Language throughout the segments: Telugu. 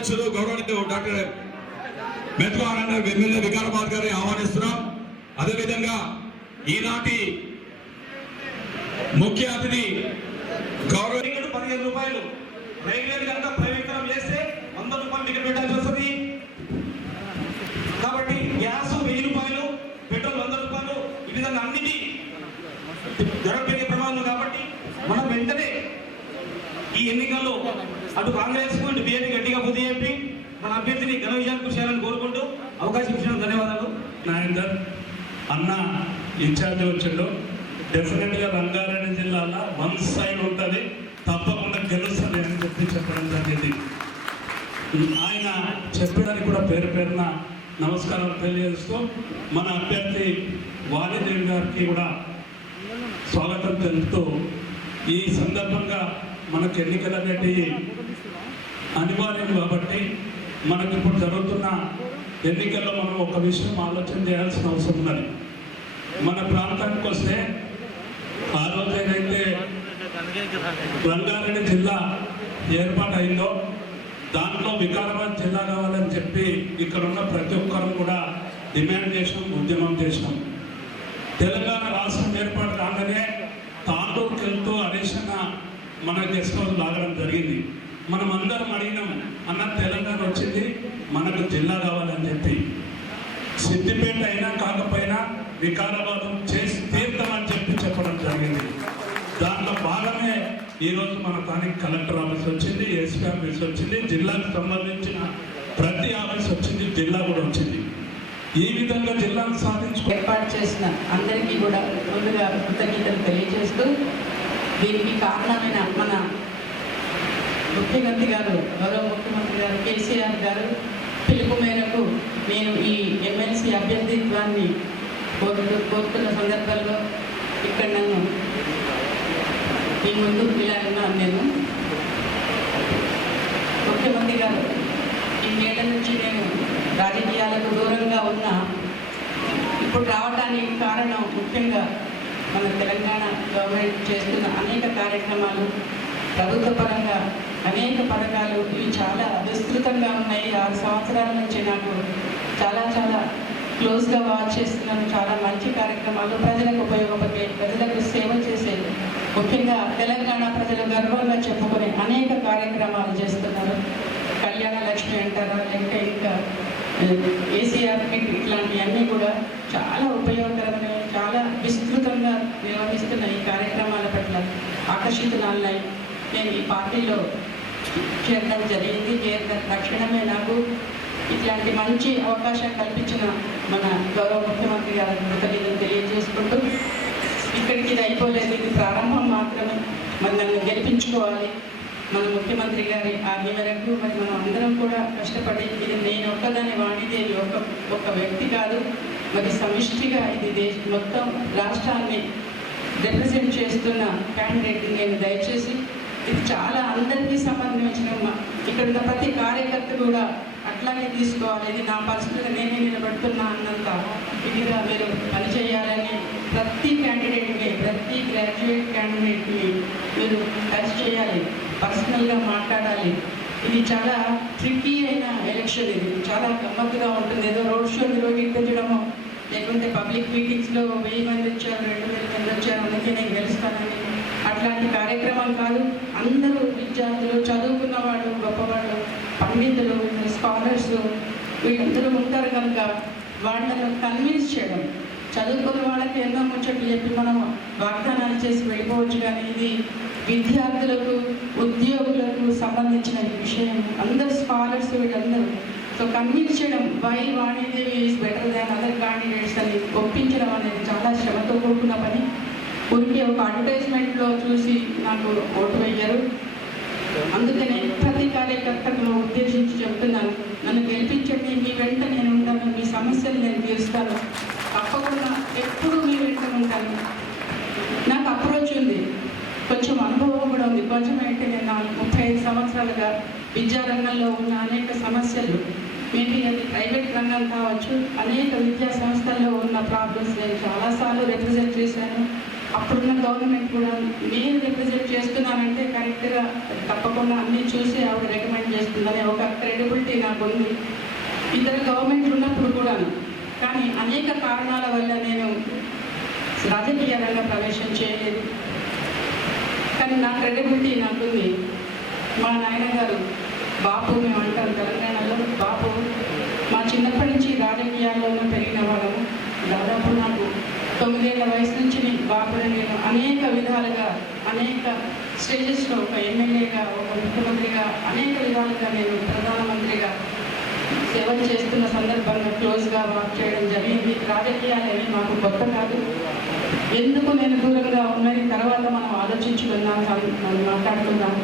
అధ్యక్షులు గౌరవనీయులు డాక్టర్ మెతుకు ఆనంద్ ఎమ్మెల్యే వికారాబాద్ గారిని ఆహ్వానిస్తున్నాం. అదేవిధంగా ఈనాటి ముఖ్య అతిథి గౌరవనీయులు 15 రూపాయలు రైల్వే కనుక ప్రైవేటీకరణ చేస్తే 100 రూపాయలు టికెట్ పెట్టాల్సి వస్తుంది. కాబట్టి గ్యాస్ 1000 రూపాయలు, పెట్రోల్ 100 రూపాయలు, ఈ విధంగా అన్నిటి ధర పెరిగే ప్రమాదం. కాబట్టి మనం వెంటనే ఈ ఎన్నికల్లో అటు కాంగ్రెస్ కు ఇటు బీజేపీ గట్టిగా బుద్ధి చెప్పి మన అభ్యర్థిని ఘన విజయానికి కృషి చేయాలని కోరుకుంటూ అవకాశం ఇచ్చిన ధన్యవాదాలు. నాయందర్ అన్న ఇన్ఛార్జ్ వచ్చిండు. డెఫినెట్గా రంగారెడ్డి జిల్లాలో 1 సైడ్ ఉంటుంది, తప్పకుండా గెలుస్తుంది అని చెప్పడం జరిగింది. ఆయన చెప్పడానికి కూడా పేరున నమస్కారాలు తెలియజేస్తూ మన అభ్యర్థి వాణిదేవి గారికి కూడా స్వాగతం తెలుపుతూ ఈ సందర్భంగా మనకు ఎన్నికలు అనేటివి అనివార్యం కాబట్టి మనకు ఇప్పుడు జరుగుతున్న ఎన్నికల్లో మనం ఒక విషయం ఆలోచన చేయాల్సిన అవసరం ఉన్నది. మన ప్రాంతానికి వస్తే ఆ రోజు ఏదైతే రంగారెడ్డి జిల్లా ఏర్పాటు అయిందో దాంట్లో వికారాబాద్ జిల్లా కావాలని చెప్పి ఇక్కడ ఉన్న ప్రతి ఒక్కరు కూడా డిమాండ్ చేసినాం, ఉద్యమం చేసినాం. తెలంగాణ రాష్ట్రం ఏర్పాటు కాగానే తాండూరుకి వెళ్తూ హరీషన్న మన గెస్ట్ హౌస్ లాగడం జరిగింది. మనం అందరం అడిగినాం, అన్న తెలంగాణ వచ్చింది, మనకు జిల్లా కావాలని చెప్పి. సిద్దిపేట అయినా కాకపోయినా వికారాబాద్ చేసి తీర్థమని చెప్పడం జరిగింది. దాంట్లో భాగమే ఈరోజు మన స్థానిక కలెక్టర్ ఆఫీస్ వచ్చింది, ఎస్పీ ఆఫీస్ వచ్చింది, జిల్లాకు సంబంధించిన ప్రతి ఆఫీస్ వచ్చింది, జిల్లా కూడా వచ్చింది. ఈ విధంగా జిల్లాను ఏర్పాటు చేసిన అందరికీ కూడా ముందుగా కృతజ్ఞతలు తెలియజేస్తూ, దీనికి కారణమైన మన ముఖ్యమంత్రి గారు, గౌరవ ముఖ్యమంత్రి గారు కేసీఆర్ గారు పిలుపు మేరకు నేను ఈ ఎమ్మెల్సీ అభ్యర్థిత్వాన్ని కోరుతున్న సందర్భంలో ఇక్కడ నన్ను ఈ ముందు ఇలా ఉన్నాను. నేను ముఖ్యమంత్రి గారు ఈ ఏళ్ల నుంచి నేను రాజకీయాలకు దూరంగా ఉన్నా, ఇప్పుడు రావడానికి కారణం ముఖ్యంగా మన తెలంగాణ గవర్నమెంట్ చేస్తున్న అనేక కార్యక్రమాలు, ప్రభుత్వ పరంగా అనేక పథకాలు, ఇవి చాలా విస్తృతంగా ఉన్నాయి. 6 సంవత్సరాల నుంచి నాకు చాలా క్లోజ్గా వాచ్ చేస్తున్నాను. చాలా మంచి కార్యక్రమాలు, ప్రజలకు ఉపయోగపడే, ప్రజలకు సేవ చేసే, ముఖ్యంగా తెలంగాణ ప్రజలు గర్వంగా చెప్పుకునే అనేక కార్యక్రమాలు చేస్తున్నారు. కళ్యాణ లక్ష్మి అంటారా, లేక ఇంకా ఏసీఆర్ కిట్, ఇట్లాంటివన్నీ కూడా చాలా ఉపయోగకరమైన, చాలా విస్తృతంగా నిర్వహిస్తున్న ఈ కార్యక్రమాల పట్ల ఆకర్షితురాలై నేను ఈ పార్టీలో చేరడం జరిగింది. చేరిన తక్షణమే నాకు ఇట్లాంటి మంచి అవకాశం కల్పించిన మన గౌరవ ముఖ్యమంత్రి గారికి కృతజ్ఞతలు తెలియజేసుకుంటూ, ఇక్కడికి ఇది అయిపోలేదు, ఇది ప్రారంభం మాత్రమే. మరి నన్ను గెలిపించుకోవాలి. మన ముఖ్యమంత్రి గారి ఆజ్ఞ మేరకు మరి మనం అందరం కూడా కష్టపడి, ఇది నేను ఒక్కదాని వాణిదేవి ఒక వ్యక్తి కాదు, మరి సమిష్టిగా ఇది మొత్తం రాష్ట్రాన్ని రిప్రజెంట్ చేస్తున్న క్యాండిడేట్ నేను. దయచేసి ఇది చాలా అందరికీ సంబంధించిన, ఇక్కడ ఉన్న ప్రతి కార్యకర్త కూడా అట్లాగే తీసుకోవాలి. ఇది నా పరిస్థితిగా నేనే నిలబడుతున్నా అన్నంత ఇదిగా మీరు పనిచేయాలని ప్రతి క్యాండిడేట్ని, ప్రతి గ్రాడ్యుయేట్ క్యాండిడేట్ని మీరు టచ్ చేయాలి, పర్సనల్గా మాట్లాడాలి. ఇది చాలా ట్రిక్కీ అయిన ఎలక్షన్, ఇది చాలా గమ్మత్తుగా ఉంటుంది. ఏదో రోడ్ షో నిర్వహించడము, లేకుంటే పబ్లిక్ మీటింగ్స్లో 1000 మంది వచ్చారు, 2000 మంది వచ్చారు, అందుకే నేను గెలుస్తానని అట్లాంటి కార్యక్రమాలు కాదు. అందరూ విద్యార్థులు, చదువుకున్న వాళ్ళు, గొప్పవాళ్ళు, పండితులు, స్కాలర్స్ వీళ్ళందరూ ఉంటారు కనుక వాళ్ళను కన్విన్స్ చేయడం. చదువుకున్న వాళ్ళకి ఎన్నో ముచ్చట్లు చెప్పి మనం వాగ్దానాలు చేసి వెళ్ళిపోవచ్చు, కానీ ఇది విద్యార్థులకు, ఉద్యోగులకు సంబంధించిన విషయం. అందరు స్కాలర్స్ వీళ్ళందరూ సో కన్విన్స్ చేయడం, why Vanidevi is better than other candidates అని ఒప్పించడం అనేది చాలా శ్రమతో కూడుకున్న పని. ఊరికి ఒక అడ్వర్టైజ్మెంట్లో చూసి నాకు ఓటు వేయరు. అందుకనే ప్రతి కార్యకర్తకు ఉద్దేశించి చెప్తున్నాను, నన్ను గెలిపించండి, మీ వెంట నేను ఉంటాను, మీ సమస్యలు నేను తీరుస్తాను, తప్పకుండా ఎప్పుడూ మీ వెంట ఉంటాను. నాకు అప్రోచ్ ఉంది, కొంచెం అనుభవం కూడా ఉంది. కొంచెం అంటే నేను 35 సంవత్సరాలుగా విద్యారంగంలో ఉన్న అనేక సమస్యలు, మేబీ అది ప్రైవేట్ రంగం కావచ్చు, అనేక విద్యా సంస్థల్లో ఉన్న ప్రాబ్లమ్స్ నేను చాలాసార్లు రిప్రజెంట్ చేశాను. అప్పుడున్న గవర్నమెంట్ కూడా నేను రిప్రజెంట్ చేస్తున్నానంటే కరెక్ట్గా తప్పకుండా అన్నీ చూసి ఆవిడ రికమెండ్ చేస్తుందనే ఒక క్రెడిబిలిటీ నాకు ఉంది. ఇతర గవర్నమెంట్లు ఉన్నప్పుడు కూడాను. కానీ అనేక కారణాల వల్ల నేను రాజకీయ రంగ ప్రవేశం చేయలేదు. కానీ నా క్రెడిబిలిటీ నాకుంది. మా నాయనగారు బాపు, మేము అంటాం తెలంగాణలో బాపు, మా చిన్నప్పటి నుంచి రాజకీయాల్లోనే పెరిగిన వాళ్ళము. దాదాపు నాకు 9 ఏళ్ల వయసు నుంచి బాపుని నేను అనేక విధాలుగా అనేక స్టేజెస్లో ఒక ఎమ్మెల్యేగా, ఒక ముఖ్యమంత్రిగా, అనేక విధాలుగా నేను ప్రధానమంత్రిగా సేవలు చేస్తున్న సందర్భంగా క్లోజ్గా వర్క్ చేయడం జరిగింది. రాజకీయాలు మాకు కొత్త కాదు. ఎందుకు నేను దూరంగా ఉన్నది తర్వాత మనం ఆలోచించుకుందాం, మనం మాట్లాడుకుందాం.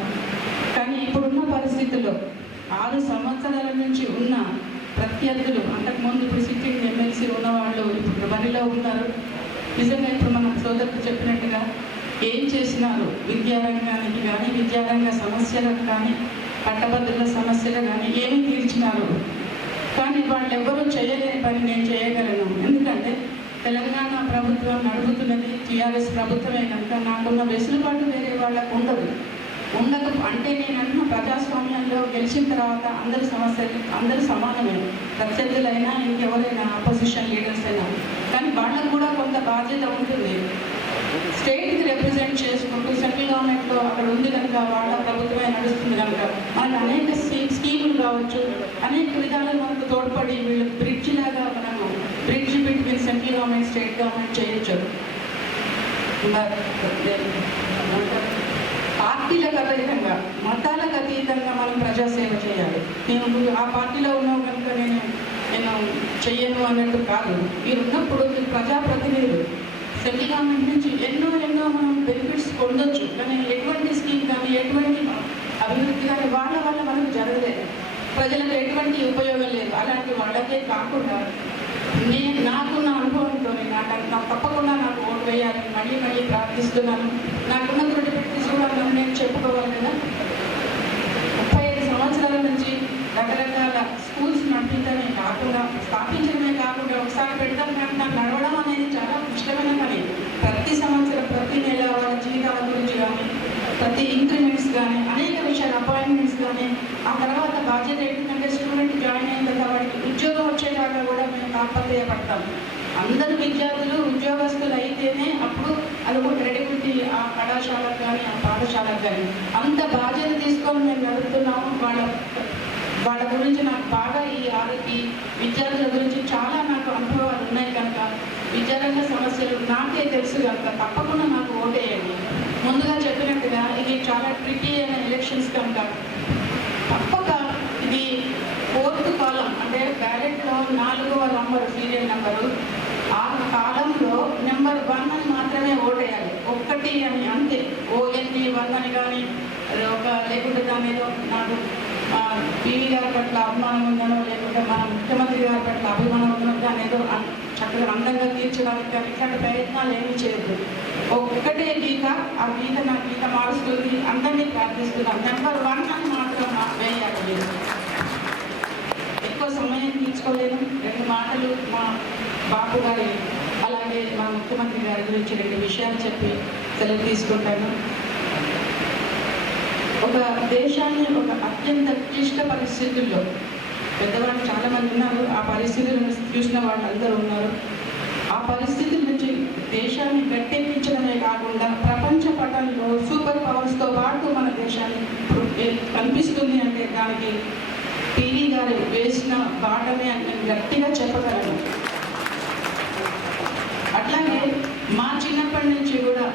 కానీ ఇప్పుడున్న పరిస్థితుల్లో 6 సంవత్సరాల నుంచి ఉన్న ప్రత్యర్థులు, అంతకుముందు ఇప్పుడు సిట్టింగ్ ఎమ్మెల్సీ ఉన్నవాళ్ళు ఇప్పుడు బరిలో ఉన్నారు. నిజంగా ఇప్పుడు మన సోదరుడు చెప్పినట్టుగా ఏం చేసినారు విద్యారంగానికి కానీ, విద్యారంగ సమస్యలకు కానీ, పట్టభద్రుల సమస్యలు కానీ ఏమి తీర్చినారు. కానీ వాళ్ళు ఎవరూ చేయలేని పని నేను చేయగలను. ఎందుకంటే తెలంగాణ ప్రభుత్వం నడుపుతున్నది టీఆర్ఎస్ ప్రభుత్వమే కనుక నాకున్న వెసులుబాటు వేరే వాళ్ళకు ఉండదు. అంటే నేను అంటున్న ప్రజాస్వామ్యంలో గెలిచిన తర్వాత అందరూ సమానమే, ప్రత్యర్థులైనా ఇంకెవరైనా ఆపోజిషన్ లీడర్స్ అయినా. కానీ వాళ్ళకు కూడా కొంత బాధ్యత ఉంటుంది. స్టేట్కి రిప్రజెంట్ చేసుకుంటూ సెంట్రల్ గవర్నమెంట్లో అక్కడ ఉంది కనుక వాళ్ళ ప్రభుత్వమే నడుస్తుంది కనుక మనకు అనేక స్కీములు కావచ్చు, అనేక విధాలుగా మనకు తోడ్పడి వీళ్ళు బ్రిడ్జ్ లాగా మనము bridge between central government state government చేయొచ్చు. పార్టీలకు అతీతంగా, మతాలకు అతీతంగా మనం ప్రజాసేవ చేయాలి. నేను ఆ పార్టీలో ఉన్నావు కనుక నేను చెయ్యను అన్నట్టు కాదు. మీరు ఉన్నప్పుడు మీరు ప్రజాప్రతినిధులు. సెంట్రల్ గవర్నమెంట్ నుంచి ఎన్నో మనం బెనిఫిట్స్ పొందొచ్చు. కానీ ఎటువంటి స్కీమ్ కానీ, ఎటువంటి అభివృద్ధి కానీ వాళ్ళ వల్ల మనకు జరగలేదు, ప్రజలకు ఎటువంటి ఉపయోగం లేదు. అలాంటి వాళ్ళకే కాకుండా నాకున్న అనుభవంతో నాకు తప్పకుండా నాకు ఓటు వేయాలని మళ్ళీ ప్రార్థిస్తున్నాను. నాకున్న క్రెడిబిలిటీ కూడా నేను చెప్పుకోవాలి కదా. 35 సంవత్సరాల నుంచి రకరకాల స్కూల్స్ నడిపించడమే కాకుండా, స్థాపించడమే కాకుండా ఒకసారి పెడతాం కానీ నాకు నడవడం అనేది చాలా ఇష్టమైన పని. ప్రతి సంవత్సరం, ప్రతి నెల వాళ్ళ జీవితాల గురించి కానీ, ప్రతి ఇంక్రిమెంట్స్ కానీ, అనేక విషయాలు, అపాయింట్మెంట్స్ కానీ, ఆ తర్వాత బాధ్యత ఏంటంటే స్టూడెంట్ జాయిన్ అయిన తర్వాత వాడికి ఉద్యోగం వచ్చేలాగా కూడా మేము తాపత్రయపడతాం. అందరు విద్యార్థులు ఉద్యోగస్తులు అయితేనే అప్పుడు అది ఒక క్రెడిబిలిటీ ఆ కళాశాలకు కానీ, ఆ పాఠశాలకు కానీ. అంత బాధ్యత తీసుకొని మేము నడుపుతున్నాము. వాళ్ళ గురించి నాకు బాగా ఈ విద్యార్థుల గురించి చాలా నాకు అనుభవాలు ఉన్నాయి కనుక, విద్యారంగ సమస్యలు నాకే తెలుసు కనుక తప్పకుండా నాకు ఓటేయండి. ముందుగా చెప్పినట్టుగా ఇది చాలా ట్రికీ అయిన ఎలక్షన్స్ కనుక తప్పక ఇది 4th కాలం అంటే బ్యాలెట్లో 4వ నంబరు, సీరియల్ నెంబరు. ఆ కాలంలో నెంబర్ 1 అని మాత్రమే ఓటేయాలి. 1 అని అంతే. ONG 1 అని కానీ లేకుంటే దాని ఏదో నాకు పివి గారి పట్ల అభిమానం ఉందనో, లేకుంటే మన ముఖ్యమంత్రి గారి పట్ల అభిమానం ఉందనో దాని ఏదో చక్కగా అందంగా తీర్చడానికి కానీ ఇట్లాంటి ప్రయత్నాలు ఏమీ చేయదు. ఒక్కటే గీత, ఆ గీత నా గీత మారుస్తుంది. అందరినీ ప్రార్థిస్తున్నాను. నెంబర్ 1 అని మాత్రం వేయాలి. ఎక్కువ సమయం తీసుకోలేను. 2 మాటలు మా బాపు గారి అలాగే మా ముఖ్యమంత్రి గారి గురించి 2 విషయాలు చెప్పి సెలవు తీసుకుంటాను. ఒక దేశాన్ని ఒక అత్యంత క్లిష్ట పరిస్థితుల్లో పెద్దవాళ్ళు చాలామంది ఉన్నారు, ఆ పరిస్థితులను చూసిన వాళ్ళందరూ ఉన్నారు. ఆ పరిస్థితుల నుంచి దేశాన్ని గట్టెక్కించడమే కాకుండా ప్రపంచ పటంలో సూపర్ పవర్స్తో పాటు మన దేశాన్ని కనిపిస్తుంది అంటే దానికి పివి గారు వేసిన బాటమే అని నేను గట్టిగా చెప్పగలను. అట్లాగే మా చిన్నప్పటి నుంచి కూడా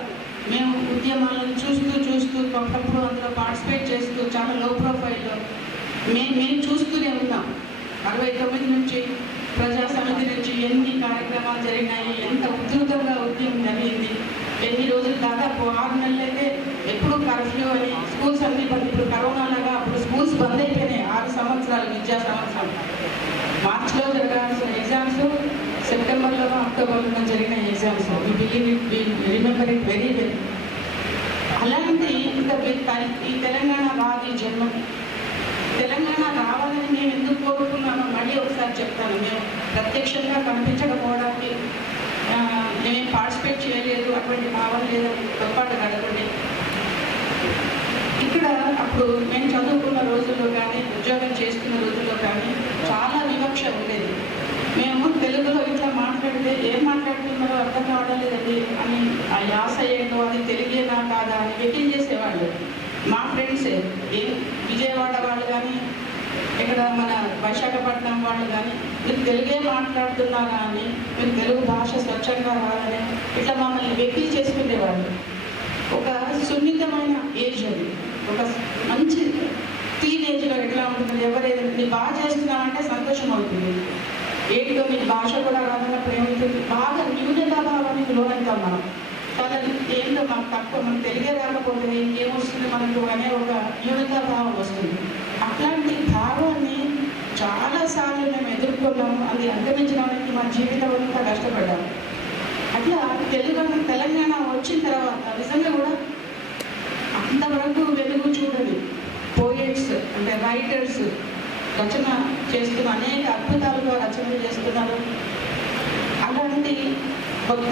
మేము ఉద్యమాలను చూస్తూ ఒకప్పుడు అందులో పార్టిసిపేట్ చేస్తూ చాలా లో ప్రొఫైల్లో మేము చూస్తూనే ఉన్నాం. 69 నుంచి ప్రజా సమితి నుంచి ఎన్ని కార్యక్రమాలు జరిగినాయి, ఎంత ఉధృతంగా ఉద్యమం జరిగింది. ఎన్ని రోజులు, దాదాపు 6 నెలలు అయితే ఎప్పుడు కర్ఫ్యూ అని స్కూల్స్ అన్ని బంద్. ఇప్పుడు కరోనా లాగా అప్పుడు స్కూల్స్ బంద్ అయిపోయినాయి. 6 సంవత్సరాలు విద్యా సంవత్సరం. మార్చిలో జరగాల్సిన ఎగ్జామ్స్ సెప్టెంబర్లోనో అక్టోబర్లోనో జరిగిన exams. Remember it very well. అలాంటి ఈ తెలంగాణ వాది జన్మ, తెలంగాణ రావాలని మేము ఎందుకు కోరుకున్నామో మళ్ళీ ఒకసారి చెప్తాను. మేము ప్రత్యక్షంగా కనిపించకపోవడానికి, మేము పార్టిసిపేట్ చేయలేదు, అటువంటి భావన అప్పుడు మేము చదువుకున్న రోజుల్లో కానీ ఉద్యోగం చేస్తున్న రోజుల్లో కానీ చాలా వివక్ష ఉండేది. మేము తెలుగులో ఇట్లా మాట్లాడితే ఏం మాట్లాడుతున్నారో అర్థం కావడం లేదండి అని, ఆ యాస ఏంటో అది తెలుగేనా కాదా అని వెకిల్ చేసేవాళ్ళు మా ఫ్రెండ్సే. విజయవాడ వాళ్ళు కానీ ఇక్కడ మన విశాఖపట్నం వాళ్ళు కానీ మీరు తెలుగే మాట్లాడుతున్నారా అని, మీరు తెలుగు భాష స్వచ్ఛంగా రాదని ఇట్లా మమ్మల్ని వెకిల్ చేసుకునేవాళ్ళు. ఒక సున్నితమైన ఏజ్ అది, ఒక మంచి టీనేజ్లో ఎట్లా ఉంటుంది, ఎవరైనా నీ బాగా చేస్తున్నామంటే సంతోషం అవుతుంది, ఏంటో మీ భాష కూడా రాదన్నప్పుడు ఏమవుతుంది, బాగా న్యూనతాభావానికి లోనవుతాం మనం. చాలా ఏంటో మాకు తక్కువ, మనకు తెలుగే రాకపోతే ఇంకేమొస్తుంది మనకు అనే ఒక న్యూనతాభావం వస్తుంది. అట్లాంటి భావాన్ని చాలాసార్లు మేము ఎదుర్కొన్నాము. అది అధిగమించడానికి మా జీవితం అంతా కష్టపడ్డాము. అట్లా తెలంగాణ వచ్చిన తర్వాత నిజంగా కూడా అంతవరకు వెలుగు చూడని పోయిట్స్ అంటే రైటర్స్ రచన చేస్తున్న అనేక అద్భుతాలుగా రచనలు చేస్తున్నారు. అలాంటి కొత్త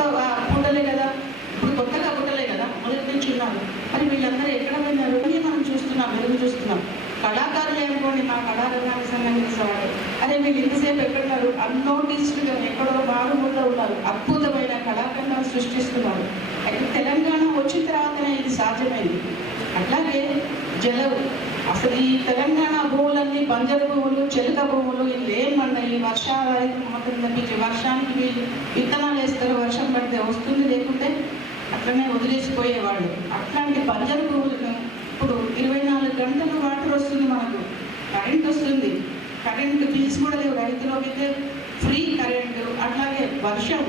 పుట్టలే కదా, ఇప్పుడు కొత్తగా పుట్టలే కదా, మొదటి నుంచి ఉన్నారు. మరి వీళ్ళందరూ ఎక్కడ వెళ్ళారు అని మనం చూస్తున్నాం, వెలుగు చూస్తున్నాం. కళాకారులు అనుకోండి, మా కళారంగానికి సంబంధించిన వాడు, అరే వీళ్ళు ఇంతసేపు ఎక్కడున్నారు, అన్నోటిస్డ్గా ఎక్కడో మారుమూలలో ఉన్నారు, అద్భుతమైన కళాఖండాలు సృష్టిస్తున్నారు. అయితే తెలంగాణ వచ్చిన తర్వాతనే ఇది సాధ్యమైంది. అట్లాగే జలవు, అసలు ఈ తెలంగాణ భూములన్నీ బంజరు భూములు, చెలుక భూములు, ఇవి ఏమన్నాయి, వర్షాలు మాత్రం తప్పించి వర్షానికి వీళ్ళు విత్తనాలు వేస్తారు, వర్షం పడితే వస్తుంది, లేకుంటే అట్లనే వదిలేసిపోయేవాళ్ళు. అట్లాంటి బంజరు భూములను ఇప్పుడు 24 గంటలు వాటర్ వస్తుంది, మనకు కరెంట్ వస్తుంది, కరెంటు బిల్స్ కూడా లేవు, రైతులకైతే ఫ్రీ కరెంటు. అట్లాగే వర్షం,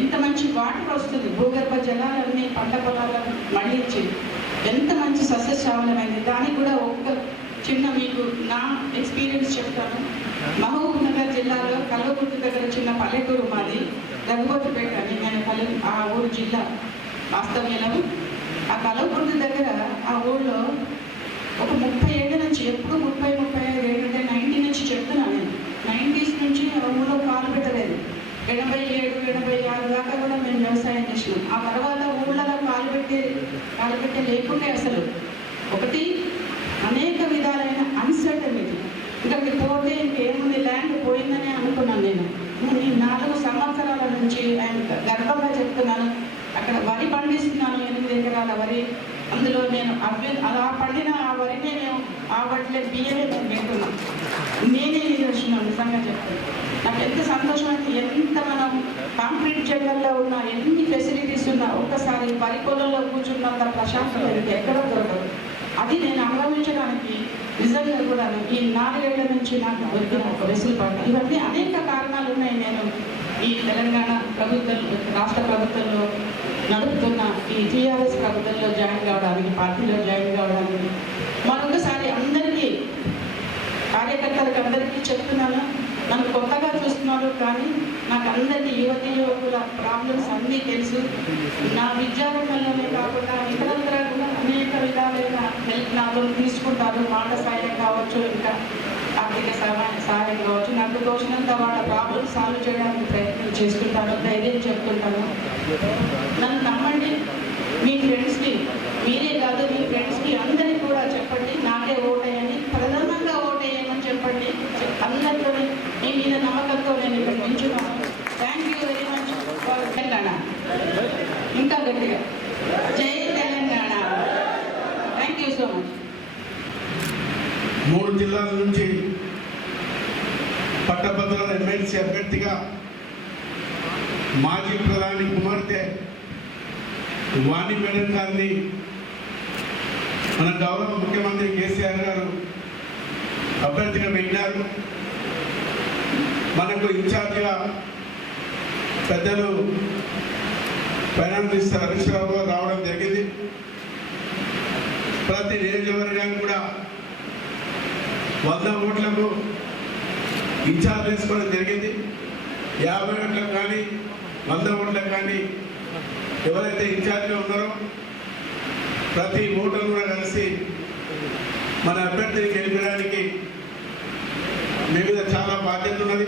ఎంత మంచి వాటర్ వస్తుంది, భూగర్భ జలాలన్నీ పంట పొలాలను మళ్ళించి ఎంత మంచి సస్యశ్యామలమైంది. దానికి కూడా ఒక్క చిన్న మీకు నా ఎక్స్పీరియన్స్ చెప్తాను. మహబూబ్ నగర్ జిల్లాలో కల్వకుర్తి దగ్గర చిన్న పల్లెటూరు మాది, రఘుపతిపేట అని, నేను ఆ ఊరు జిల్లా వాస్తవ్యము. ఆ కల్వకుర్తి దగ్గర ఆ ఊళ్ళో ఒక 30 ఏళ్ళ నుంచి, ఎప్పుడు 30-35 ఏళ్ళు అంటే 90 నుంచి చెప్తున్నాను నేను, 90s నుంచి ఆ ఊళ్ళో కాలు పెట్టలేదు. 87-86 దాకా కూడా మేము వ్యవసాయం చేసినాం. ఆ తర్వాత ఊళ్ళలో కాలు పెట్టే లేకుంటే అసలు ఒకటి అనేక విధాలైన అన్సర్టనిటీ, ఇంకా పోతే ఇంకేముంది, ల్యాండ్ పోయిందని అనుకున్నాను నేను. ఈ 4 సంవత్సరాల నుంచి ఆయన గర్వంగా చెప్తున్నాను, అక్కడ వరి పండిస్తున్నాను, 8 ఎకరాల వరి. అందులో నేను అలా పండిన ఆ వరినే మేము ఆ వడ్లే బియ్యమే మేము తింటున్నాం. నేనే నిదర్శనం, నిజంగా చెప్తాను. నాకు ఎంత సంతోషం అంటే, ఎంత మనం కాంక్రీట్ జంగల్లో ఉన్న ఎన్ని ఫెసిలిటీస్ ఉన్నా ఒక్కసారి వరి పొలంలో కూర్చున్నంత ప్రశాంతత ఎక్కడో దొరకదు. అది నేను అనుభవించడానికి నిజంగా కూడా ఈ 4 ఏళ్ల నుంచి నాకు దొరికిన ఒక వెసులుబాటు. ఇవన్నీ అనేక కారణాలు ఉన్నాయి. నేను ఈ తెలంగాణ ప్రభుత్వంలో, రాష్ట్ర ప్రభుత్వంలో నడుపుతున్న ఈ టీఆర్ఎస్ ప్రభుత్వంలో జాయిన్ కావడానికి, పార్టీలో జాయిన్ కావడానికి మరొకసారి అందరికీ, కార్యకర్తలకు అందరికీ చెప్తున్నాను. నన్ను కొత్తగా చూస్తున్నారు, కానీ నాకు అందరికీ యువకుల ప్రాబ్లమ్స్ అన్నీ తెలుసు. నా విద్యారంగంలోనే కాకుండా ఇతరంతా కూడా అనేక విధాలైన హెల్ప్ నాతో తీసుకుంటారు. మాట సాయం కావచ్చు, ఇంకా ఆర్థిక సహాయం కావచ్చు. నాకు తోచినంత వాళ్ళ ప్రాబ్లమ్స్ సాల్వ్ చేయడానికి ప్రయత్నం చేసుకుంటాను, ధైర్యం చెప్తుంటాను. నన్ను నమ్మండి. మీ ఫ్రెండ్స్కి, మీరే కాదు మీ ఫ్రెండ్స్కి అందరికీ కూడా చెప్పండి, నాకే ఓటేయని, ప్రధానంగా ఓటేయమని చెప్పండి. అందరితో మీ మీద నమ్మకంతో నేను ఇక్కడ నిల్చున్నాను. Thank you very much for Telangana. ఇంకా గట్టిగా జై Telangana. Thank you so much. 3 జిల్లాల నుంచి పట్టభద్రుల ఎమ్మెల్సీ అభ్యర్థిగా మాజీ ప్రధాని కుమార్తె వాణి మేడం గారిని మన గౌరవ ముఖ్యమంత్రి కేసీఆర్ గారు అభ్యర్థిగా పెట్టారు. మనకు ఇన్ఛార్జిగా పెద్దలు ఫైనాన్స్ మినిస్టర్ హరీష్ రావు గారు రావడం జరిగింది. ప్రతి నియోజకవర్గానికి కూడా 100 ఓట్లకు ఇన్ఛార్జ్ వేసుకోవడం జరిగింది. 50 ఓట్లకు కానీ 100 ఓట్లకు కానీ ఎవరైతే ఇన్ఛార్జ్గా ఉన్నారో ప్రతి ఓటరు కూడా కలిసి మన అభ్యర్థిని గెలిపడానికి మీ మీద చాలా బాధ్యత ఉన్నది.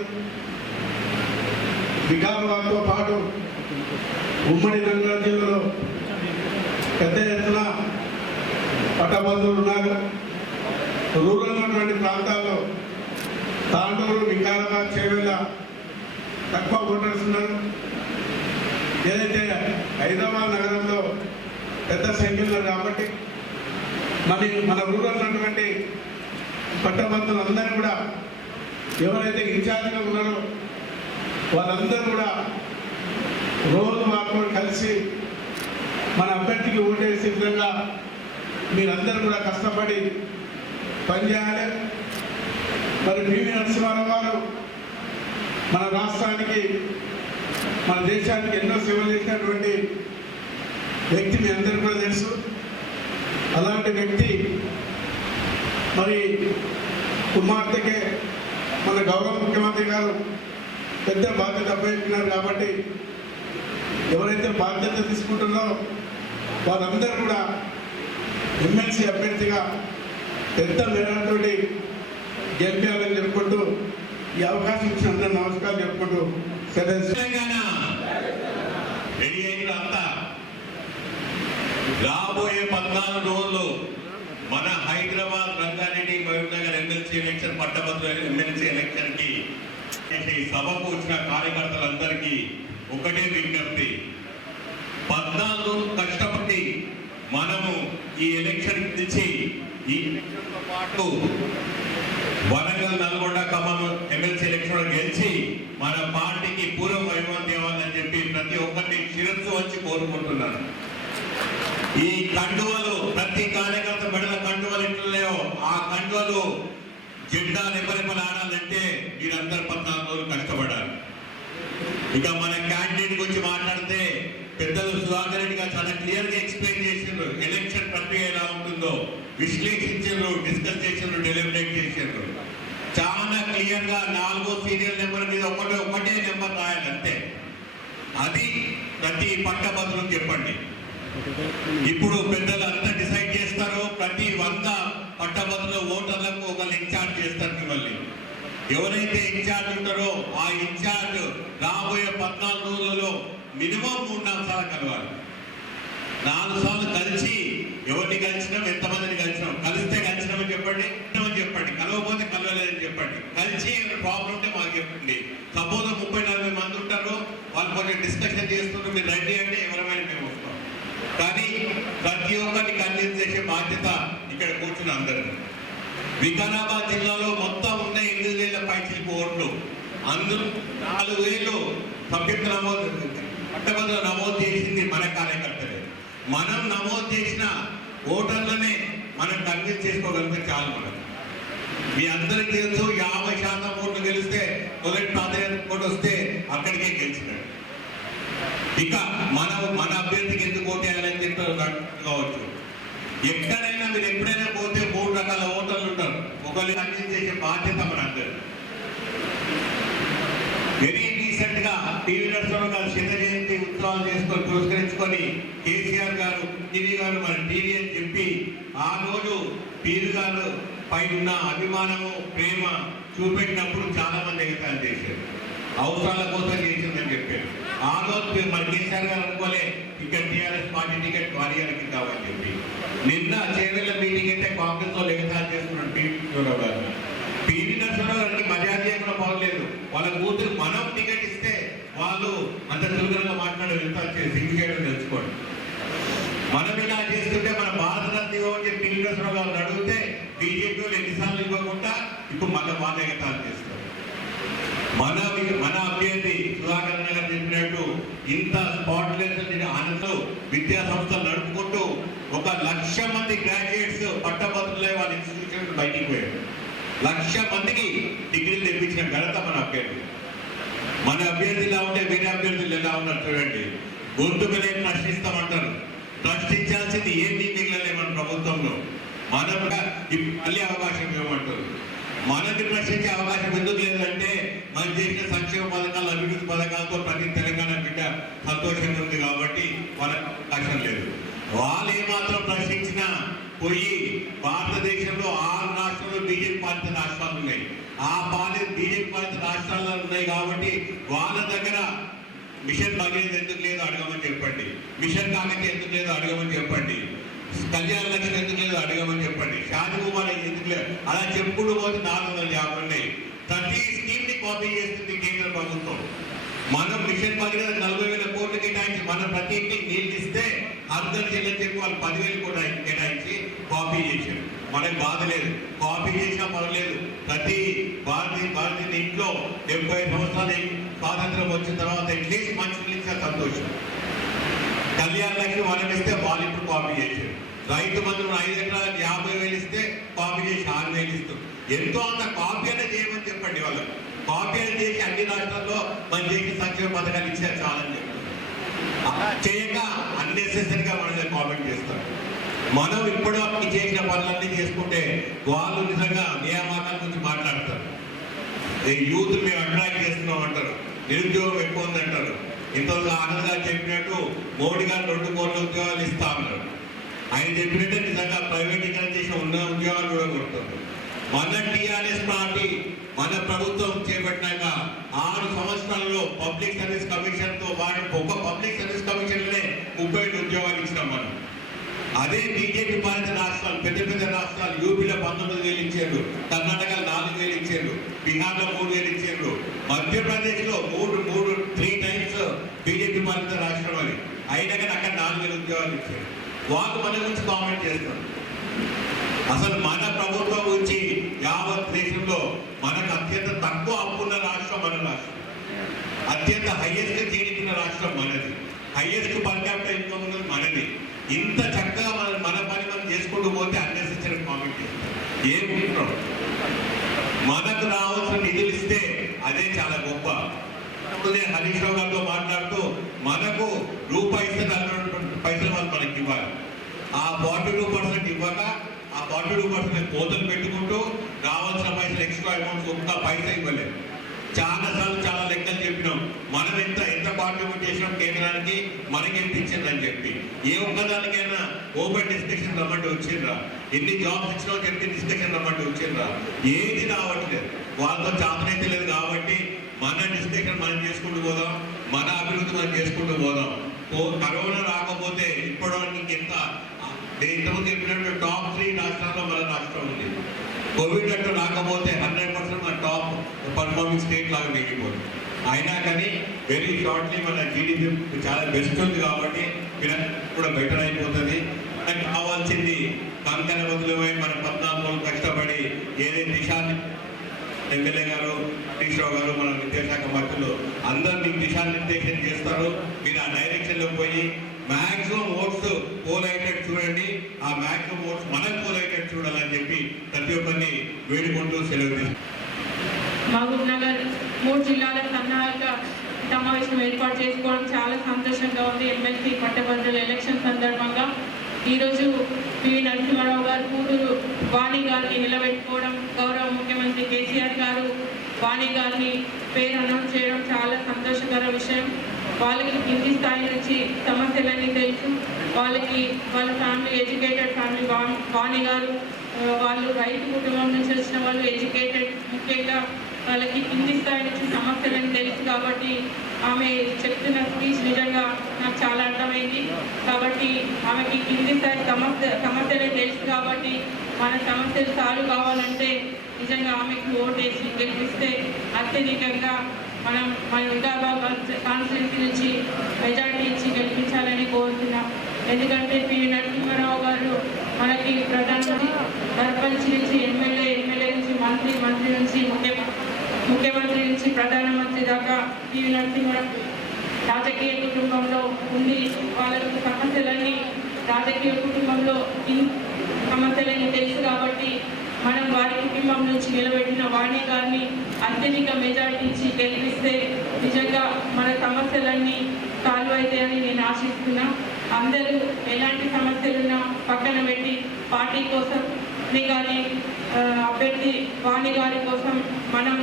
వికారాబాద్తో పాటు ఉమ్మడి రంగారెడ్డి జిల్లాలో పెద్ద ఎత్తున పట్టభద్రులు ఉన్నారు. రూరల్ ఉన్నటువంటి ప్రాంతాల్లో తాండూరు, వికారాబాద్, చేవెళ్ళ తక్కువ ఓటర్స్ ఉన్నారు. ఏదైతే హైదరాబాద్ నగరంలో పెద్ద సంఖ్యలో ఉన్నారు కాబట్టి మన రూరల్ ఉన్నటువంటి పట్టభద్రులందరూ కూడా ఎవరైతే ఇన్ఛార్జ్గా ఉన్నారో వాళ్ళందరూ కూడా రోజు మాతో కలిసి మన అభ్యర్థికి ఓటేసే విధంగా మీరందరూ కూడా కష్టపడి పనిచేయాలి. మరి పివి నరసింహారావు గారు మన రాష్ట్రానికి, మన దేశానికి ఎన్నో సేవలు చేసినటువంటి వ్యక్తి మీ అందరికీ కూడా తెలుసు. అలాంటి వ్యక్తి మరి కుమార్తెకే మన గౌరవ ముఖ్యమంత్రి గారు పెద్ద బాధ్యత అప్పగించినారు కాబట్టి ఎవరైతే బాధ్యత తీసుకుంటున్నారో వారందరూ కూడా ఎమ్మెల్సీ అభ్యర్థిగా పెద్ద మేరతో గెలిపించాలని చెప్పుకుంటూ ఈ అవకాశం ఇచ్చిన అందరూ నమస్కారం చెప్పుకుంటూ తెలంగాణ రెడీ అయిన అంతా రాబోయే 14 రోజులు మన హైదరాబాద్, రంగారెడ్డి, మహబూబ్నగర్ ఎమ్మెల్సీ ఎలక్షన్, పట్టభద్రుల ఎమ్మెల్సీ ఎలక్షన్ కి ఈ సభకు వచ్చిన కార్యకర్తలందరికీ ఒకటే విజ్ఞప్తి. 14 రోజులు కష్టపడి మనము ఈ ఎలక్షన్ నుంచి ఈ ఎలక్షన్తో పాటు వరంగల్, నల్గొండ, ఖమ్మం ఎమ్మెల్సీ ఎలక్షన్ గెలిచి మన పార్టీకి పూర్వ వైభవం తేవాలని చెప్పి ప్రతి ఒక్కరిని శిరస్సు వచ్చి కోరుకుంటున్నాను. ఈ కండువలు ప్రతి కార్యకర్త మెడల కండువలు ఎట్లలేవో ఆ కండువలు జెండా రెపరెపలు ఆడాలంటే మీరందరూ 14 రోజులు కష్టపడాలి. ఇక మన క్యాండిడేట్ గురించి మాట్లాడితే పెద్దలు సుధాకర్ రెడ్డి గారు చాలా క్లియర్ గా ఎక్స్ప్లెయిన్ చేసిండ్రు. ఎలక్షన్ ప్రక్రియ ఎలా ఉంటుందో విశ్లేషించారు, డిస్కస్ చేసిండ్రు, డెలిబరేట్ చేసిండ్రు. చాలా క్లియర్ గా 4వ సీరియల్ నెంబర్ మీద ఒకటే నెంబర్ రాయాలి అంతే. అది ప్రతి పట్టభద్రులు చెప్పండి. ఇప్పుడు పెద్దలు అంతా డిసైడ్ చేస్తారు. ప్రతి 100 పట్టభద్రుల ఓటర్లకు ఒకళ్ళు ఇన్ఛార్జ్ చేస్తారు. మిమ్మల్ని ఎవరైతే ఇన్ఛార్జ్ ఉంటారో ఆ ఇన్ఛార్జ్ రాబోయే 14 రోజులలో మినిమం 3-4 సార్లు కలవాలి. 4 సార్లు కలిసి ఎవరిని కలిసినాం, ఎంతమందిని కలిసినాం, కలిస్తే కలిసినామని చెప్పండి, చెప్పండి, కలవకపోతే కలవలేదని చెప్పండి. కలిసి ప్రాబ్లం ఉంటే మాకు చెప్పండి. సపోజ్ 30-40 మంది ఉంటారు, వాళ్ళు కొంచెం డిస్కషన్ చేస్తున్నారు, మీరు రండి అంటే ఎవరైనా మేము వస్తాం. కానీ ప్రతి ఒక్కరిని కన్విన్స్ చేసే బాధ్యత ఇక్కడ కూర్చున్న అందరూ. వికారాబాద్ జిల్లాలో మొత్తం ఉన్న 8,000 పైచిలకు ఓట్లు, అందులో 4,000 సభ్యులు నమోదు, పట్టభద్రులు నమోదు చేసింది మన కార్యకర్తలే. మనం నమోదు చేసిన ఓటర్లనే మనం కన్విన్స్ చేసుకోగలిగితే చాలు. మనం మీ అందరికీ తెలుసు 50% ఓట్లు గెలిస్తే మొదటి ప్రాధాన్యత ఓటు వస్తే అక్కడికే గెలిచినాడు. ఇక మన అభ్యర్థికి ఎందుకు ఓటేయాలని చెప్పి కావచ్చు. ఎక్కడైనా మీరు ఎప్పుడైనా పోతే 3 రకాల ఓటర్లు ఉంటారు. ఒకళ్ళు కన్విన్స్ చేసే బాధ్యత మన అందరు. వెరీ రీసెంట్ గా పివి నరసింహారావు గారు శత జయంతి ఉత్సవాలు చేసుకొని పురస్కరించుకొని కేసీఆర్ గారు, టీవీ గారు మన టీవీ అని చెప్పి ఆ రోజు పివి గారు పై ఉన్న అభిమానము, ప్రేమ చూపెట్టినప్పుడు చాలా మంది ఎగతాళి చేశారు. అవసరాల కోసం చేసిందని చెప్పారు. ఆ రోజు మన కేసీఆర్ గారు అనుకోలే ఇక్కడ టీఆర్ఎస్ పార్టీ టికెట్ వారియాలకి కావాలని చెప్పి. నిన్న చేవెళ్ళ మీటింగ్ అయితే కాంగ్రెస్ వాళ్ళు ఎగతాళి చేస్తున్నాడు పివి నరసింహారావు గారు. పివి నరసింహారావు గారికి మర్యాద చేయకుండా పర్వాలేదు. వాళ్ళ కూతురు మనం టికెట్ ఇస్తే వాళ్ళు అంత సులభంగా మాట్లాడే వెళ్తారు, సింగ్ చేయడం తెలుసుకోండి. మనం ఇలా చేస్తుంటే మన భారతరత్న ఇవ్వమని చెప్పి పివి నరసింహారావు గారు అడిగితే బీజేపీ వాళ్ళు ఎన్నిసార్లు ఇవ్వకుండా ఇప్పుడు మళ్ళీ వాళ్ళ ఎగతాళి చేస్తారు. మన అభ్యర్థి సుధాకర్ గారు చెప్పినట్టు ఇంత స్పాట్లెస్ ఆనందం విద్యా సంస్థలు నడుపుకుంటూ 1,00,000 మంది గ్రాడ్యుయేట్స్ పట్టభద్రులై వాళ్ళ ఇన్స్టిట్యూషన్ బయటికి పోయారు. 1,00,000 మందికి డిగ్రీలు తెప్పించిన ఘనత మన అభ్యర్థి. మన అభ్యర్థి ఎలా ఉంటే వేరే అభ్యర్థులు ఎలా ఉన్నారు చూడండి. గొంతుకునే ప్రశ్నిస్తామంటారు. ప్రశ్నించాల్సింది ఏంటి మిగిలలే మన ప్రభుత్వంలో. మనం మళ్ళీ అవకాశం ఇవ్వమంటారు. మనకి ప్రశ్నించే అవకాశం ఎందుకు లేదంటే మనం చేసిన సంక్షేమ పథకాలు, అభివృద్ధి పథకాలతో ప్రతి తెలంగాణ బిడ్డ సంతోషంగా ఉంది కాబట్టి వాళ్ళకి అవకాశం లేదు. వాళ్ళు ఏమాత్రం ప్రశ్నించినా పోయి భారతదేశంలో 6 రాష్ట్రాల్లో బీజేపీ పాలిత రాష్ట్రాలు ఉన్నాయి. ఆ బీజేపీ పాలిత రాష్ట్రాల్లో ఉన్నాయి కాబట్టి వాళ్ళ దగ్గర మిషన్ భగీరథ ఎందుకు లేదో అడగమని చెప్పండి, మిషన్ కాకతీయ ఎందుకు లేదో అడగమని చెప్పండి. కళ్యాణ లక్ష్మి ఎందుకు లేదు అడగమని చెప్పండి. షాది కుమార్ ఎందుకు లేదు అలా చెప్పుకుంటూ పోతే 450 ఉన్నాయి. ప్రతి స్కీమ్ ని కాపీ చేస్తుంది కేంద్ర ప్రభుత్వం. మనం మిషన్ భగీరథ 40,000 కోట్లు కేటాయించి మనం ప్రతి ఇంటికి నీళ్ళు ఇస్తే అందరి జిల్లా చెప్పి వాళ్ళు 10,000 కూడా కేటాయించి కాపీ చేశారు. మనకు బాధ లేదు, కాపీ చేసినా పర్వాలేదు. ప్రతి భారతీయ ఇంట్లో 70 సంవత్సరాలు స్వాతంత్రం వచ్చిన తర్వాత అట్లీస్ట్ మంచి ఇచ్చే సంతోషం. కళ్యాణ లక్ష్మి మనం ఇస్తే వాళ్ళు ఇప్పుడు కాపీ చేశారు. రైతు బంధు 5 ఎకరాలకు 50,000 ఇస్తే కాపీ చేసి 6,000 ఇస్తాం. ఎంతో అంత కాపీ అయినా చేయమని చెప్పండి వాళ్ళకి. కాపీ అయినా చేసి అన్ని రాష్ట్రాల్లో మన చేసి సంక్షేమ పథకాలు ఇచ్చారు చాలని చెప్పారు. చేయక అన్నెసెసరీగా మన కామెంట్ చేస్తారు. మనం ఇప్పుడు చేసిన పనులన్నీ చేసుకుంటే వాళ్ళు నిజంగా నియామకాల గురించి మాట్లాడతారు. యూత్ మేము అట్రాక్ట్ చేస్తున్నాం అంటారు, నిరుద్యోగం ఎక్కువ ఉందంటారు. ఇంతవరకు ఆనంద్ గారు చెప్పినట్టు మోడీ గారు 2 కోట్ల ఉద్యోగాలు ఇస్తా ఉన్నారు. ఆయన చెప్పినట్టే నిజంగా ప్రైవేటీకరణ చేసిన ఉన్న ఉద్యోగాలు కూడా కొడుతుంది. మన టీఆర్ఎస్ పార్టీ మన ప్రభుత్వం చేపట్టినాక 6 సంవత్సరాల్లో పబ్లిక్ సర్వీస్ కమిషన్ తో వాటి ఒక పబ్లిక్ సర్వీస్ కమిషన్లోనే 37 ఉద్యోగాలు ఇచ్చినాం మనం. అదే బీజేపీ పాలిత రాష్ట్రాలు పెద్ద రాష్ట్రాలు యూపీలో 19,000 ఇచ్చారు, కర్ణాటకలో 4,000 ఇచ్చారు, బీహార్లో 3,000 ఇచ్చారు, మధ్యప్రదేశ్లో 3 టైమ్స్ బీజేపీ పాలిత రాష్ట్రం అది. అయినా కానీ అక్కడ 4,000 ఉద్యోగాలు ఇచ్చారు. వాళ్ళు మన గురించి కామెంట్ చేస్తారు. అసలు మన ప్రభుత్వం గురించి యావత్ దేశంలో మనకు అత్యంత తక్కువ అప్పున్న రాష్ట్రం మన రాష్ట్రం, అత్యంత హైయెస్ట్ జీడిపి రాష్ట్రం మనది, హైయెస్ట్ పర్ క్యాపిటల్ ఇన్కమ్ ఉన్నది మనది. ఇంత చక్కగా మన పని మనం చేసుకుంటూ పోతే అన్నెసెసరీ కామెంట్ చేస్తారు. ఏం మనకు రావాల్సిన నిధులు ఇస్తే అదే చాలా గొప్ప. నేను హరీష్ రావు గారితో మాట్లాడుతూ మనకు రూపాయి ఇస్తే 40 పైసలు వాళ్ళు మనకి ఇవ్వాలి. ఆ 42% ఇవ్వక ఆ 42% కోతలు పెట్టుకుంటూ రావాల్సిన పైసలు ఎక్స్ట్రా అమౌంట్స్ ఒక్క పైసా ఇవ్వలేదు. చాలా లెక్కలు చెప్పినాం. మనం ఎంత కాంట్రిబ్యూట్ చేసినాం కేంద్రానికి, మనకెంత ఇచ్చిందని చెప్పి. ఏ ఒక్కదానికైనా ఓపెన్ డిస్కషన్ రమ్మంటే వచ్చిండ్రా, ఎన్ని జాబ్స్ ఇచ్చినామో చెప్పి డిస్కషన్ రమ్మంటే వచ్చిండ్రా, ఏది రావట్లేదు. వాళ్ళతో చాతనైతే లేదు. కాబట్టి మన డిస్కషన్ మనం చేసుకుంటూ పోదాం, మన అభివృద్ధి మనం చేసుకుంటూ పోదాం. కరోనా రాకపోతే ఇప్పటివరకు ఎంత ఇంతకుముందు చెప్పినట్టు టాప్ 3 రాష్ట్రాల్లో మన రాష్ట్రం ఉంది. కోవిడ్ అంటూ రాకపోతే 100% మన టాప్ పర్ఫార్మింగ్ స్టేట్ లాగా మిగిలిపోతుంది. అయినా కానీ వెరీ షార్ట్లీ మన జీడిపి చాలా బెస్ట్ ఉంది కాబట్టి కూడా బెటర్ అయిపోతుంది. మనకు కావాల్సింది కంకణ బదులమై మన 14 రోజులు కష్టపడి ఏదైతే దిశాన్ని ఎమ్మెల్యే గారు, హరీష్ రావు గారు, మన విద్యాశాఖ మంత్రులు అందరూ మీకు దిశానిర్దేశం చేస్తారు. మీరు ఆ డైరెక్షన్లో పోయి మ్యాక్సిమం ఓట్స్ పోల్ అయ్యేటట్టు చూడండి. ఆ మ్యాక్సిమం ఓట్స్ మనకు పోల్ అయ్యేటట్టు చూడాలని చెప్పి ప్రతి ఒక్కరిని వేడుకుంటూ సెలవు తీసుకుంటాం. మహబూబ్ నగర్ 3 జిల్లాల సన్నాహక సమావేశం ఏర్పాటు చేసుకోవడం చాలా సంతోషంగా ఉంది. ఎమ్మెల్సీ పట్టభద్రుల ఎలక్షన్ సందర్భంగా ఈరోజు పివి నరసింహారావు గారు కూతురు వాణి గారిని నిలబెట్టుకోవడం, గౌరవ ముఖ్యమంత్రి కేసీఆర్ గారు వాణి గారిని పేరు అనౌన్స్ చేయడం చాలా సంతోషకర విషయం. వాళ్ళకి కింది స్థాయి నుంచి సమస్యలన్నీ తెలుసు. వాళ్ళ ఫ్యామిలీ ఎడ్యుకేటెడ్ ఫ్యామిలీ. వాణి గారు వాళ్ళు రైతు కుటుంబం నుంచి వచ్చిన వాళ్ళు, ఎడ్యుకేటెడ్. ముఖ్యంగా వాళ్ళకి కింది స్థాయి నుంచి సమస్యలని తెలుసు. కాబట్టి ఆమె చెప్తున్న స్పీచ్ నిజంగా నాకు చాలా అర్థమైంది. కాబట్టి ఆమెకి కింది స్థాయి సమస్యలే తెలుసు. కాబట్టి మన సమస్యలు సాల్వ్ కావాలంటే నిజంగా ఆమెకు ఓటేసి గెలిపిస్తే అత్యధికంగా మన హుజరాబాద్ కాన్స్టిట్యున్సీ నుంచి మెజార్టీ ఇచ్చి గెలిపించాలని కోరుతున్నాం. ఎందుకంటే పివి నరసింహారావు గారు మనకి ప్రధానమంత్రి, సర్పంచ్ నుంచి ఎమ్మెల్యే నుంచి మంత్రి నుంచి ముఖ్యమంత్రి నుంచి ప్రధానమంత్రి దాకా పివి నరసింహారావు రాజకీయ కుటుంబంలో ఉండి వాళ్ళకి సమస్యలన్నీ రాజకీయ కుటుంబంలో సమస్యలన్నీ తెలుసు. కాబట్టి మనం వారి కుటుంబం నుంచి నిలబెట్టిన వాణి గారిని అత్యధిక మెజార్టీ ఇచ్చి గెలిపిస్తే నిజంగా మన సమస్యలన్నీ సాల్వ్ అవుతాయని నేను ఆశిస్తున్నా. అందరూ ఎలాంటి సమస్యలున్నా పక్కన పెట్టి పార్టీ కోసం కానీ అభ్యర్థి వాణి గారి కోసం మనం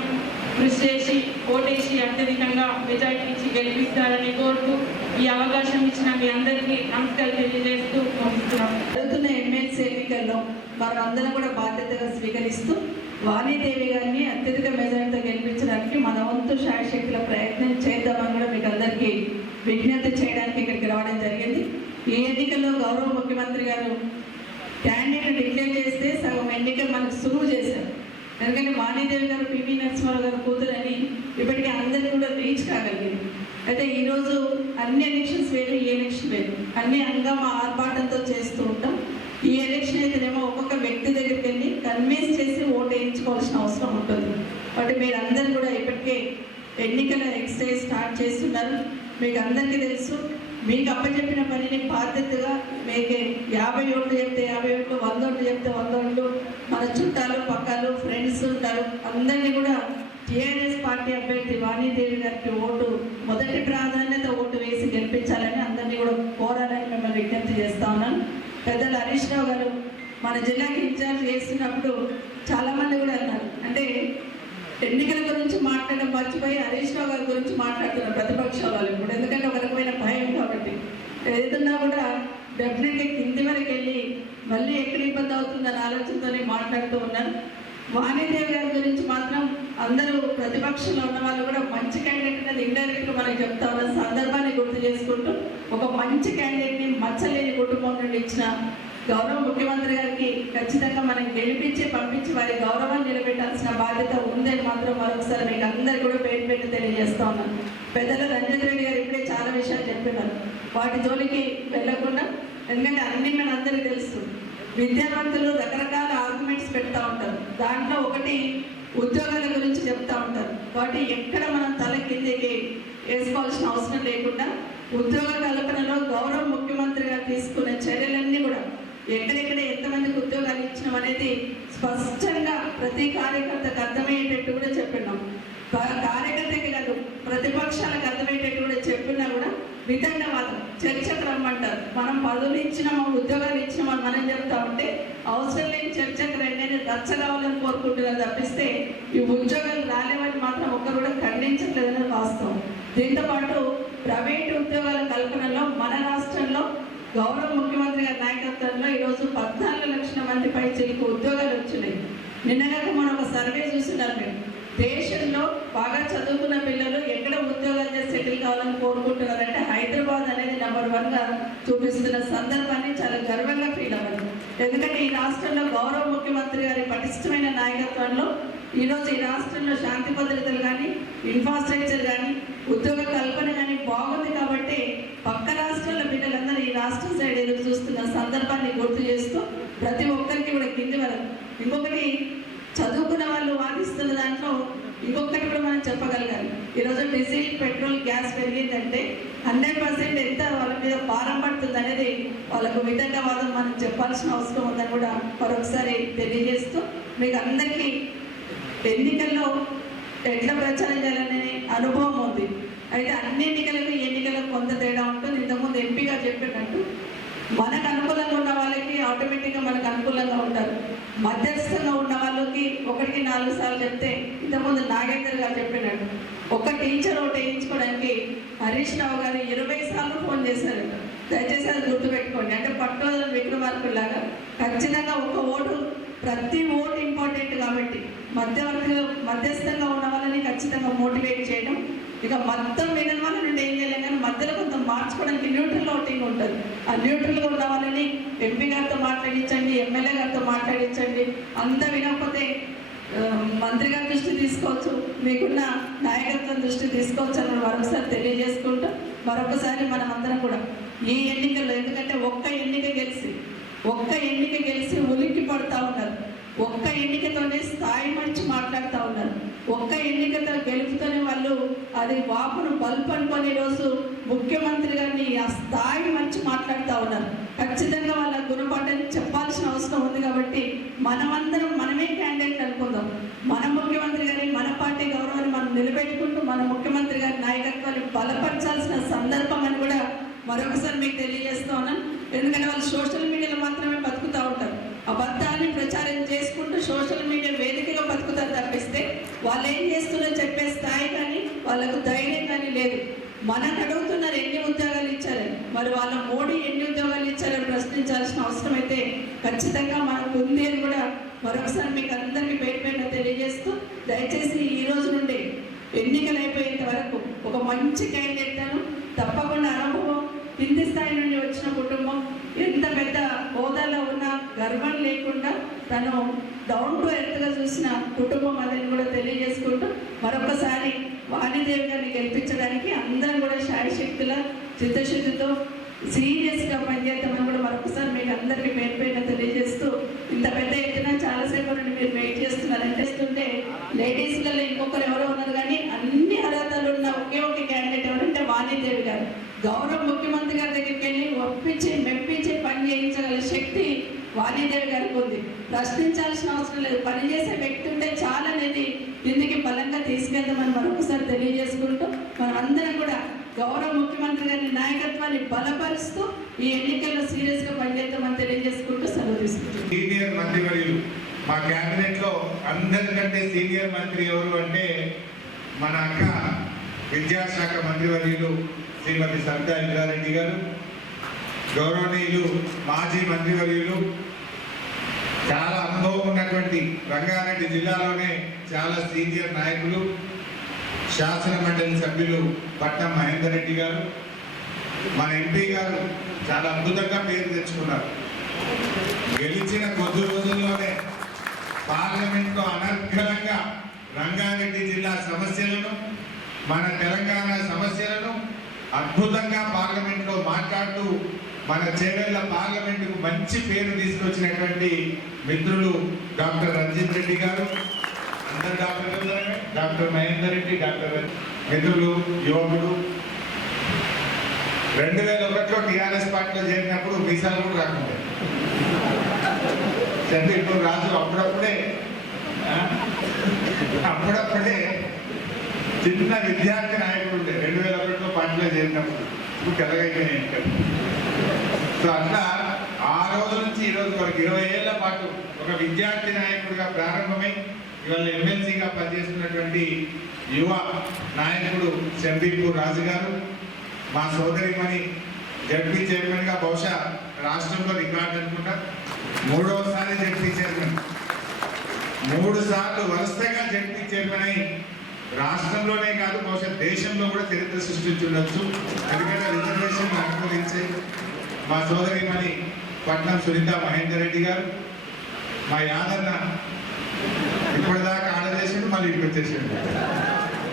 కృషి చేసి ఓటేసి అత్యధికంగా మెజార్టీ ఇచ్చి గెలిపిస్తారని కోరుతూ ఈ అవకాశం ఇచ్చిన మీ అందరికీ నమస్కారం తెలియజేస్తూ ముగిస్తున్నాం. జరుగుతున్న ఎమ్మెల్సీ ఎన్నికల్లో మనందరం కూడా బాధ్యతగా స్వీకరిస్తూ వాణిదేవి గారిని అత్యధిక మెజార్టీతో గెలిపించడానికి మన వంతు శాయశక్తుల ప్రయత్నం చేద్దామని కూడా మీకు అందరికీ విజ్ఞప్తి చేయడానికి ఇక్కడికి రావడం జరిగింది. ఈ ఎన్నికల్లో గౌరవ ముఖ్యమంత్రి గారు ఎందుకంటే వాణిదేవి గారు పివి నరసింహారావు గారు కూతురని ఇప్పటికీ అందరికీ కూడా రీచ్ కాగలిగింది. అయితే ఈరోజు అన్ని ఎలక్షన్స్ వేరు, ఈ ఎలక్షన్ వేరు, అన్ని అంగమ ఆర్భాటంతో చేస్తూ ఉంటాం. ఈ ఎలక్షన్ అయితేనేమో ఒక్కొక్క వ్యక్తి దగ్గరికి వెళ్ళి కన్విన్స్ చేసి ఓటు వేయించుకోవాల్సిన అవసరం ఉంటుంది. కాబట్టి మీరు అందరూ కూడా ఇప్పటికే ఎన్నికల ఎక్సర్సైజ్ స్టార్ట్ చేస్తున్నారు. మీకు అందరికీ తెలుసు, మీకు అప్పచెప్పిన పనిని బాధ్యతగా మీకు 50 ఓట్లు చెప్తే 50 ఓట్లు, 100 ఓట్లు చెప్తే 100 ఓట్లు, మన చుట్టాలు పక్కలు ఫ్రెండ్స్ ఉంటారు, అందరినీ కూడా టీఆర్ఎస్ పార్టీ అభ్యర్థి వాణిదేవి గారికి మొదటి ప్రాధాన్యత ఓటు వేసి గెలిపించాలని అందరినీ కూడా కోరాలని మిమ్మల్ని విజ్ఞప్తి చేస్తా ఉన్నాను. పెద్దలు హరీష్ రావు గారు మన జిల్లాకి ఇన్ఛార్జ్ చేస్తున్నప్పుడు చాలామంది కూడా అన్నారు, అంటే ఎన్నికల గురించి మాట్లాడడం మర్చిపోయి హరీష్ రావు గారి గురించి మాట్లాడుతున్నారు ప్రతిపక్షాల వాళ్ళు ఇప్పుడు. ఎందుకంటే ఒక రకమైన భయం కాబట్టి ఏదన్నా కూడా డెఫినెట్గా కింది వరకు వెళ్ళి మళ్ళీ ఎక్కడ ఇబ్బంది అవుతుందని ఆలోచనతోనే మాట్లాడుతూ ఉన్నారు. వాణిదేవి గారి గురించి మాత్రం అందరూ ప్రతిపక్షంలో ఉన్న వాళ్ళు కూడా మంచి క్యాండిడేట్ అనేది ఇండైరెక్ట్గా మనకి చెప్తా ఉన్న సందర్భాన్ని గుర్తు చేసుకుంటూ ఒక మంచి క్యాండిడేట్ని మచ్చలేని కుటుంబం నుండి ఇచ్చిన గౌరవ ముఖ్యమంత్రి గారికి ఖచ్చితంగా మనం గెలిపించి పంపించి వారి గౌరవాన్ని నిలబెట్టాల్సిన బాధ్యత ఉందని మాత్రం మరొకసారి మీకు అందరికీ కూడా పేరు పెట్టి తెలియజేస్తా ఉన్నాను. పెద్దలు రంజిత్ రెడ్డి గారు ఇప్పుడే చాలా విషయాలు చెప్పినారు, వాటి జోలికి వెళ్ళకుండా, ఎందుకంటే అన్ని మన అందరికీ తెలుసు. విద్యావంతులు రకరకాల ఆర్గ్యుమెంట్స్ పెడతా ఉంటారు, దాంట్లో ఒకటి ఉద్యోగాల గురించి చెప్తా ఉంటారు. కాబట్టి ఎక్కడ మనం తల కిందకి వేసుకోవాల్సిన అవసరం లేకుండా ఉద్యోగ కల్పనలో గౌరవ ముఖ్యమంత్రి గారు తీసుకున్న చర్యలన్నీ కూడా ఎక్కడెక్కడ ఎంతమందికి ఉద్యోగాలు ఇచ్చినాం అనేది స్పష్టంగా ప్రతి కార్యకర్తకు అర్థమయ్యేటట్టు కూడా చెప్పినాం. కార్యకర్తకి కాదు ప్రతిపక్షాలకు అర్థమయ్యేటట్టు కూడా చెప్పినా కూడా వితండవాదం చర్చకు రమ్మంటారు. మనం పదవులు ఇచ్చినామో ఉద్యోగాలు ఇచ్చినామని మనం చెప్తా ఉంటే అవసరం లేని చర్చకు రండి అని రచ్చ కావాలని కోరుకుంటున్నారు తప్పిస్తే ఈ ఉద్యోగాలు రాలేవని మాత్రం ఒక్కరు కూడా ఖండించట్లేదని వాస్తవం. దీంతో పాటు ప్రైవేటు ఉద్యోగాల కల్పనలో మన రాష్ట్రంలో గౌరవ ముఖ్యమంత్రి గారి నాయకత్వంలో ఈరోజు 14 లక్షల మంది పైచిలకు ఉద్యోగాలు వచ్చినాయి. నిన్నగాక మనం ఒక సర్వే చూస్తున్నారు, మేము దేశంలో బాగా చదువుకున్న పిల్లలు ఎక్కడ ఉద్యోగాలు చేసి సెటిల్ కావాలని కోరుకుంటున్నారంటే హైదరాబాద్ అనేది నెంబర్ 1గా చూపిస్తున్న సందర్భాన్ని చాలా గర్వంగా ఫీల్ అవ్వాలి. ఎందుకంటే ఈ రాష్ట్రంలో గౌరవ ముఖ్యమంత్రి గారి పటిష్టమైన నాయకత్వంలో ఈరోజు ఈ రాష్ట్రంలో శాంతి భద్రతలు కానీ ఇన్ఫ్రాస్ట్రక్చర్ కానీ ఉద్యోగ కల్పన కానీ బాగుంది. కాబట్టి పక్క రాష్ట్రాల పిల్లలందరూ ఈ రాష్ట్రం సైడ్ ఎదురు చూస్తున్న సందర్భాన్ని గుర్తు చేస్తూ ప్రతి ఒక్కరికి కూడా కింది వరకు ఇంకొకటి చదువుకున్న వాళ్ళు వాదిస్తున్న దాంట్లో ఇంకొకటి కూడా మనం చెప్పగలగాలి. ఈరోజు డీజిల్ పెట్రోల్ గ్యాస్ పెరిగిందంటే 100% ఎంత వాళ్ళ మీద భారం పడుతుంది అనేది వాళ్ళకు వితండవాదం మనం చెప్పాల్సిన అవసరం ఉందని కూడా మరొకసారి తెలియజేస్తూ మీకు అందరికీ ఎన్నికల్లో ఎట్లా ప్రచారం చేయాలనే అనుభవం ఉంది. అయితే అన్ని ఎన్నికలకు కొంత తేడా ఉంటుంది. ఇంతకుముందు ఎంపీగా చెప్పినట్టు మనకు అనుకూలంగా ఉన్న వాళ్ళకి ఆటోమేటిక్గా మనకు అనుకూలంగా ఉంటారు. మధ్యస్థంగా ఉన్న వాళ్ళకి 1కి 4 సార్లు చెప్తే ఇంతకుముందు నాగేందర్ గారు చెప్పినట్టు ఒక టీచర్ ఓటు వేయించుకోవడానికి హరీష్ రావు గారు 20 సార్లు ఫోన్ చేశారు. దయచేసి అది గుర్తుపెట్టుకోండి. అంటే పట్టుదల విక్రమార్కులాగా ఖచ్చితంగా ఒక ఓటు, ప్రతి ఓటు ఇంపార్టెంట్. కాబట్టి మధ్యస్థంగా ఉన్న వాళ్ళని ఖచ్చితంగా మోటివేట్ చేయడం. ఇక మొత్తం మిగిలిన వాళ్ళ నుండి ఏం చేయలేం, కానీ మధ్యలో కొంత మార్చుకోవడానికి న్యూట్రల్ ఓటింగ్ ఉంటుంది. ఆ న్యూట్రల్గా ఉన్న వాళ్ళని ఎంపీ గారితో మాట్లాడించండి, ఎమ్మెల్యే గారితో మాట్లాడించండి. అంత వినకపోతే మంత్రి గారి దృష్టి తీసుకోవచ్చు, మీకున్న నాయకత్వం దృష్టి తీసుకోవచ్చు అని మరొకసారి తెలియజేసుకుంటూ మరొకసారి మనం అందరం కూడా ఈ ఎన్నికల్లో, ఎందుకంటే ఒక్క ఎన్నిక గెలిచి ఉలిక్కి పడుతూ ఉన్నారు, ఒక్క ఎన్నికతోనే స్థాయి మంచి మాట్లాడుతూ ఉన్నారు, ఒక్క ఎన్నికతో గెలుపుతోనే వాళ్ళు అది వాపును బల్బ్ అనుకొని ఈరోజు ముఖ్యమంత్రి గారిని ఆ స్థాయి మంచి మాట్లాడుతూ ఉన్నారు. ఖచ్చితంగా వాళ్ళ గుణపాఠాన్ని చెప్పాల్సిన అవసరం ఉంది. కాబట్టి మనమందరం మనమే క్యాండిడేట్ అనుకుందాం. మన ముఖ్యమంత్రి గారిని, మన పార్టీ గౌరవాన్ని మనం నిలబెట్టుకుంటూ మన ముఖ్యమంత్రి గారి నాయకత్వాన్ని బలపరచాల్సిన సందర్భం అని కూడా మరొకసారి మీకు తెలియజేస్తూ ఉన్నాను. ఎందుకంటే వాళ్ళు సోషల్ మీడియాలో మాత్రమే బతుకుతూ ఉంటారు, అబద్ధాన్ని ప్రచారం చేసుకుంటూ సోషల్ మీడియా వేదికగా బతుకుతారు తప్పిస్తే వాళ్ళు ఏం చేస్తున్నారో చెప్పే స్థాయి కానీ వాళ్ళకు ధైర్యం కానీ లేదు. మనకు అడుగుతున్నారు ఎన్ని ఉద్యోగాలు ఇచ్చారని, మరి వాళ్ళ మోడీ ఎన్ని ఉద్యోగాలు ఇచ్చారని ప్రశ్నించాల్సిన అవసరం అయితే ఖచ్చితంగా మనకు ఉంది అని కూడా మరొకసారి మీకు అందరికీ పేరు తెలియజేస్తూ, దయచేసి ఈ రోజు నుండి ఎన్నికలు అయిపోయేంత వరకు ఒక మంచి క్యాండిడేట్ను తప్పకుండా అనుభవం, కింది స్థాయి నుండి వచ్చిన కుటుంబం, ఎంత పెద్ద హోదాలో ఉన్న గర్వం లేకుండా తను డౌన్ టు ఎర్త్గా చూసిన కుటుంబం అదని కూడా తెలియజేసుకుంటూ మరొకసారి వాణిదేవి గారిని గెలిపించడానికి అందరం కూడా శాయశక్తుల చిత్తశుద్ధితో సీరియస్గా పనిచేద్దామని కూడా మరొకసారి మీకు అందరికీ పేరు పేరున తెలియజేస్తూ ఇంత పెద్ద ఎత్తున చాలాసేపు నుండి మీరు వెయిట్ చేస్తున్నారని చేస్తుంటే లేడీస్లలో ఇంకొకరు ఎవరో ఉన్నారు కానీ అన్ని అర్హతలు ఉన్న ఒకే ఒక క్యాండిడేట్ ఎవరంటే వాణిదేవి గారు. గౌరవ ముఖ్యమంత్రి గారి దగ్గరికి వెళ్ళి ఒప్పించి మెప్పించి పని చేయించగల శక్తి వాణిదేవి గారికి ఉంది. ప్రశ్నించాల్సిన అవసరం లేదు. పనిచేసే వ్యక్తి ఉంటే చాలనేది కిందికి బలంగా తీసుకెళ్దామని మరొకసారి తెలియజేసుకుంటూ మనం అందరం కూడా గౌరవ ముఖ్యమంత్రి గారి నాయకత్వాన్ని బలపరుస్తూ ఈ ఎన్నికల్లో సీరియస్గా పనిచేద్దామని తెలియజేసుకుంటూ సెలవు తీసుకుంటాం. సీనియర్ మంత్రివర్యులు మా క్యాబినెట్ లో అందరికంటే సీనియర్ మంత్రి ఎవరు అంటే మన అక్క విద్యాశాఖ మంత్రివర్యులు శ్రీమతి సబితా ఇంద్రారెడ్డి గారు, గౌరవనీయులు మాజీ మంత్రివర్యులు చాలా అనుభవం ఉన్నటువంటి రంగారెడ్డి జిల్లాలోనే చాలా సీనియర్ నాయకులు, శాసన మండలి సభ్యులు పట్నం మహేందర్ రెడ్డి గారు, మన ఎంపీ గారు చాలా అద్భుతంగా పేరు తెచ్చుకున్నారు. గెలిచిన కొద్ది రోజుల్లోనే పార్లమెంట్లో అనర్గళంగా రంగారెడ్డి జిల్లా సమస్యలను, మన తెలంగాణ సమస్యలను అద్భుతంగా పార్లమెంట్లో మాట్లాడుతూ మన చేవెళ్ల పార్లమెంటుకు మంచి పేరు తీసుకొచ్చినటువంటి మిత్రులు డాక్టర్ రంజిత్ రెడ్డి గారు, అందరు డాక్టర్ మహేందర్ రెడ్డి, డాక్టర్ మిత్రులు, యువకుడు 2001లో టీఆర్ఎస్ పార్టీలో చేరినప్పుడు వీసాలు కూడా రాకుండా ఇప్పుడు రాజు అప్పుడప్పుడే చిన్న విద్యార్థి నాయకుడు ఉండే 2001లో పార్టీలో చేరినప్పుడు. ఇప్పుడు తెల్లగైపోయినాయి ఇంకా. సో అట్లా ఆ రోజు నుంచి ఈ రోజు వరకు 20 ఏళ్ల పాటు ఒక విద్యార్థి నాయకుడిగా ప్రారంభమై ఇవాళ ఎమ్మెల్సీగా పనిచేస్తున్నటువంటి యువ నాయకుడు శంబీపూర్ రాజు గారు, మా సోదరిమణి జడ్పీ చైర్మన్గా బహుశా రాష్ట్రంలో రికార్డు అనుకుంటా 3వసారి జడ్పీ చైర్మన్, 3 సార్లు వరుసగా జడ్పీ చైర్మన్ అయి రాష్ట్రంలోనే కాదు బహుశా దేశంలో కూడా చరిత్ర సృష్టించుండొచ్చు. ఎందుకంటే రిజర్వేషన్ అనుకూలించే మా సోదరిమణి పట్నం సునీత మహేందర్ రెడ్డి గారు, మా యాదన్న ఇప్పటిదాకా ఆడదేశుడు మళ్ళీ ఇక్కడికి వచ్చేసాడు,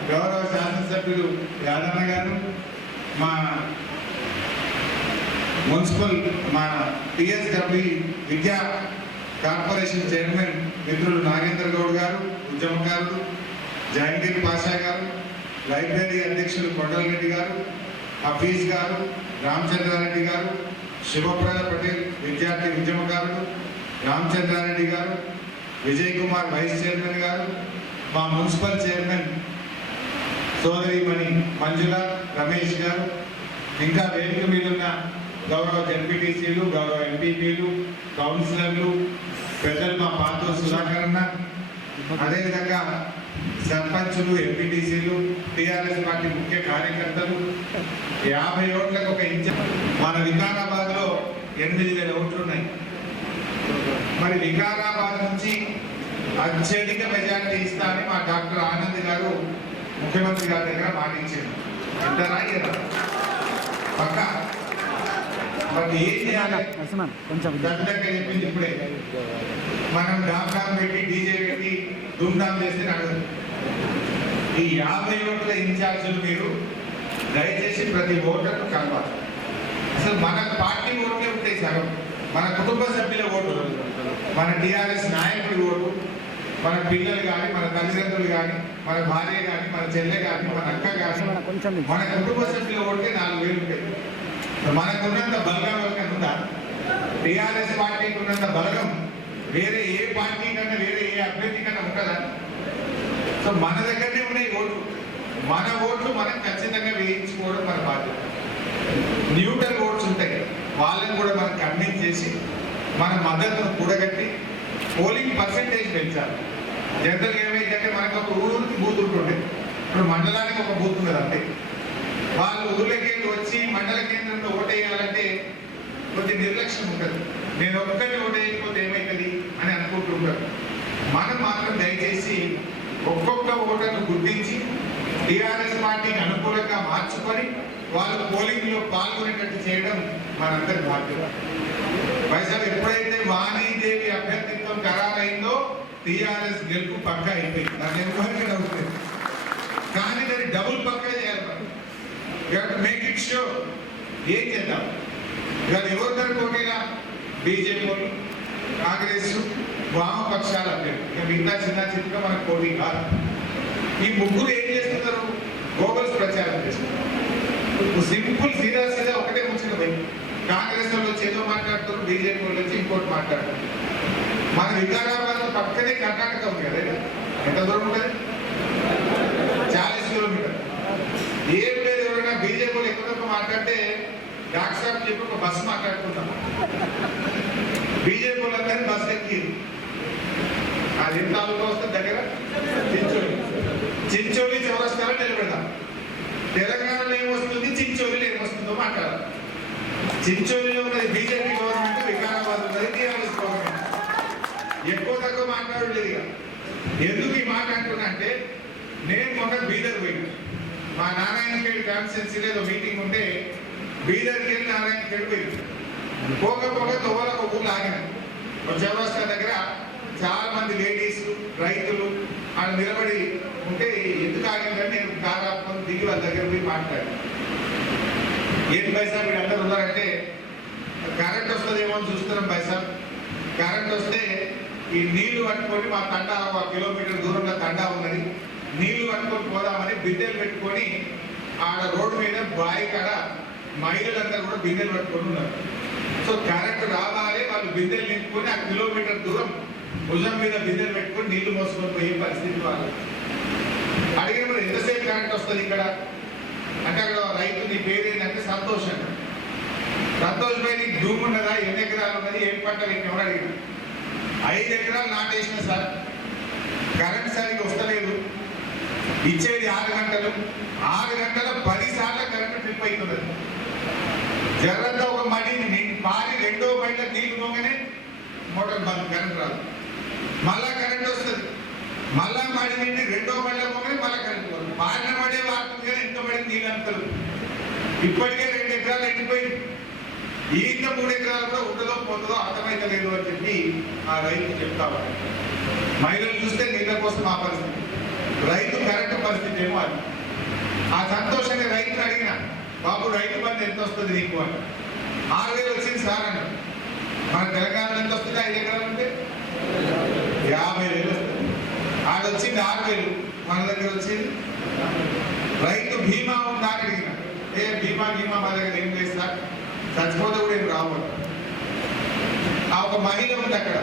గౌరవ శాసనసభ్యులు యాదన్న గారు, మా మున్సిపల్ మా టిఎస్డబ్ల్యూ విద్యా కార్పొరేషన్ చైర్మన్ మిత్రులు నాగేంద్ర గౌడ్ గారు, ఉద్యమకారులు జహంగీర్ పాషా గారు, లైబ్రరీ అధ్యక్షులు కొండలరెడ్డి గారు, హఫీజ్ గారు, రామచంద్రారెడ్డి గారు, శివప్రద పటేల్ విద్యార్థి ఉద్యమకారులు, రామచంద్రారెడ్డి గారు, విజయ్ కుమార్ వైస్ చైర్మన్ గారు, మా మున్సిపల్ చైర్మన్ సోదరిమణి మంజుల రమేష్ గారు, ఇంకా వేదిక మీద ఉన్న గౌరవ జడ్పీటీసీలు, గౌరవ ఎంపీపీలు, కౌన్సిలర్లు, పెద్దలు మా పాతో సుధాకర్ అన్న, అదేవిధంగా సర్పంచులు, ఎంపీటీసీలు, టీఆర్ఎస్ పార్టీ ముఖ్య కార్యకర్తలు, 50 ఓట్లకు ఒక ఇన్ఛార్జ్. మన వికారాబాద్లో 8,000 ఓట్లు ఉన్నాయి. మరి వికారాబాద్ నుంచి అత్యధిక మెజార్టీ ఇస్తా అని మా డాక్టర్ ఆనంద్ గారు ముఖ్యమంత్రి గారి దగ్గర మాటించారు. ఎంత రాయరా పక్క మరి ఏం చేయాలి దగ్గర చెప్పింది. ఇప్పుడే మనం డామ్ పెట్టి డీజే పెట్టి ధూమ్ధామ్ చేస్తే నడదు. ఈ 50 ఓట్ల ఇన్ఛార్జీలు మీరు దయచేసి ప్రతి ఓటర్ను కలవాలి. అసలు మన పార్టీ ఓట్లే ఉంటాయి సగం, మన కుటుంబ సభ్యుల ఓటు, మన టీఆర్ఎస్ నాయకుడి ఓటు, మన పిల్లలు కానీ, మన తల్లిదండ్రులు కానీ, మన భార్య కానీ, మన చెల్లె కానీ, మన అక్క కానీ, మన కుటుంబ సభ్యుల ఓటే 4,000 ఉంటాయి. మనకున్నంత బలగం ఉందా? టీఆర్ఎస్ పార్టీకి ఉన్నంత బలగం వేరే ఏ పార్టీ కన్నా, వేరే ఏ అభ్యర్థి కన్నా ఉంటుందా? సో మన దగ్గరనే ఉన్నాయి ఓట్లు. మన ఓట్లు మనం ఖచ్చితంగా వేయించుకోవడం మన బాధ్యత. న్యూట్రల్ ఓట్స్ ఉంటాయి, వాళ్ళని కూడా మనం కన్విన్స్ చేసి మన మద్దతును కూడగట్టి పోలింగ్ పర్సెంటేజ్ పెంచాలి. జనరల్గా ఏమైందంటే మనకు ఒక ఊరికి బూత్ ఉంటుండే, ఇప్పుడు మండలానికి ఒక బూత్ ఉన్నది అంతే. వాళ్ళు ఊళ్ళకి వచ్చి మండల కేంద్రంలో ఓటేయాలంటే కొద్ది నిర్లక్ష్యం ఉంటుంది. నేను ఒక్కరిని ఓటేయకపోతే ఏమవుతుంది అని అనుకుంటుంటారు. మనం మాత్రం దయచేసి ఒక్కొక్క ఓటర్ను గుర్తించి టీఆర్ఎస్ పార్టీకి అనుకూలంగా మార్చుకొని వాళ్ళు పోలింగ్లో పాల్గొనేటట్టు చేయడం మనందరి బాధ్యత. వైఎస్ఆర్ ఎప్పుడైతే వాణీదేవి అభ్యర్థిత్వం ఖరారైందో టీఆర్ఎస్ గెలుపు పక్కా అయిపోయింది, దాన్ని ఎవరికి డౌట్ లేదు. కానీ దాన్ని డబుల్ పక్కా చేయాలి మనం. Make it show. ఏం చేద్దాం ఇవాళ ఎవరిద్దరు పోటీలా? బీజేపీ వాళ్ళు, కాంగ్రెస్, వామపక్షాలు అభ్యర్థి. ఇక మిగతా చిన్న చిన్నగా మనకు పోటీ కాదు. ఈ ముగ్గురు ఏం చేస్తున్నారు? గోబల్స్ ప్రచారం చేస్తున్నారు. సింపుల్ సీదా సీదా ఒకటే ముచ్చిన పోయి కాంగ్రెస్ వాళ్ళు వచ్చి ఏదో మాట్లాడుతారు, బీజేపీ వాళ్ళు వచ్చి ఇంకోటి మాట్లాడుతారు. మన వికారాబాద్ పక్కనే కర్ణాటక ఉంది కదా, ఎంత దూరం ఉంటుంది? 40 కిలోమీటర్. ఏం లేదు, ఎవరైనా బీజేపీ వాళ్ళు ఎక్కువ మాట్లాడితే డాక్టర్ సాబ్ చెప్పి ఒక బస్సు మాట్లాడుకుంటాం. బీజేపీ వాళ్ళందరినీ బస్సు ఎక్కి అది ఎంత ఆలోచన వస్తుంది దగ్గర చించోలి చౌరస్తాలో నిలబెడదాం. తెలంగాణలో ఏమొస్తుంది, చించోలిలో ఏమొస్తుందో మాట్లాడాలి. చించోలిలో ఉన్నది బీజేపీ గవర్నమెంట్, వికారాబాద్ ఉన్నది టీఆర్ఎస్ గవర్నమెంట్. ఎక్కువ తక్కువ మాట్లాడలేదు. ఇక ఎందుకు ఈ మాట అంటున్నా అంటే, నేను మొన్న బీదర్ పోయినా. మా నారాయణఖేడ్ కాన్స్టిట్యున్సీలో ఏదో మీటింగ్ ఉంటే బీదర్కి వెళ్ళి నారాయణఖేడ్ పోయింది. పోక తొవ్వలకు ఒక ఊళ్ళు ఆగిన. ఒక చౌరస్తా దగ్గర చాలా మంది లేడీస్, రైతులు ఆడ నిలబడి ఉంటే ఎందుకు ఆగిందని నేను కారు ఆపుకొని దిగి వాళ్ళ దగ్గర పోయి మాట్లాడాను. ఏం పైసా మీరు అందరు ఉన్నారంటే, కరెంట్ వస్తుందేమో అని చూస్తున్నాం పైసా. కరెంట్ వస్తే ఈ నీళ్లు పట్టుకొని మా తండా 1 కిలోమీటర్ దూరంలో తండా ఉన్నది, నీళ్లు పట్టుకొని పోదామని బిందెలు పెట్టుకొని ఆడ రోడ్డు మీద బావి కాడ మహిళలందరూ కూడా బిందెలు పట్టుకొని ఉన్నారు. సో కరెంట్ రావాలి, వాళ్ళు బిందెలు నింపుకొని ఆ కిలోమీటర్ దూరం భుజం మీద బిందెలు పెట్టుకొని నీళ్లు మోసుకొని పోయే పరిస్థితి వాళ్ళు. అడిగిన మరి ఎంతసేపు కరెంట్ వస్తుంది ఇక్కడ అంటే, అక్కడ రైతు నీ పేరు ఏంటంటే సంతోష్ అంట. సంతోష్ పై నీకు భూమి ఉన్నదా, ఎన్ని ఎకరాలు ఉన్నది, ఏం పంట నీకు ఎవరు అడిగిన? 5 ఎకరాలు నాటేసిన సార్, కరెంట్ సరిగ్గా వస్తలేదు, ఇచ్చేది 6 గంటలు, 6 గంటల 10 సార్లు కరెంట్ ట్రిప్ అవుతున్నది. జర్రంతా ఒక మడిని పారి రెండో బయట నీళ్లు పోగానే మోటార్ బంద్, కరెంట్ రాదు. మళ్ళా కరెంట్ వస్తుంది, మళ్ళా మడి నిండి రెండో బయట పోగానే మళ్ళీ కరెంట్ పోదు. పారిన మడే వాడుతుంది కానీ ఇంత మడి నీళ్ళు అంతలు. ఇప్పటికే 2 ఎకరాలు ఎండిపోయింది. ఈ ఇంత 3 ఎకరాలు కూడా ఉంటుందో పోతుందో అర్థమైతలేదు అని చెప్పి ఆ రైతు చెప్తా ఉంటారు. మహిళలు చూస్తే నీళ్ళ కోసం ఆ పరిస్థితి, రైతు కరెంటు పరిస్థితి ఏమో అది. ఆ సంతోషంగా రైతులు అడిగిన, బాబు రైతు బంధు ఎంత వస్తుంది నీకు అని. 6,000 వచ్చింది సార్ అన్నాడు. మన తెలంగాణలో ఎంత వస్తుంది? 5 ఎకరాలు ఉంటే 50,000 వస్తుంది. ఆడొచ్చింది 6,000, మన దగ్గర వచ్చింది. రైతు బీమా ఉందా అని అడిగిన. బీమా మా దగ్గర ఏం లేదు సార్, చచ్చిపోతే కూడా ఏం రావాలి. ఆ ఒక మహిళ ఉంది అక్కడ,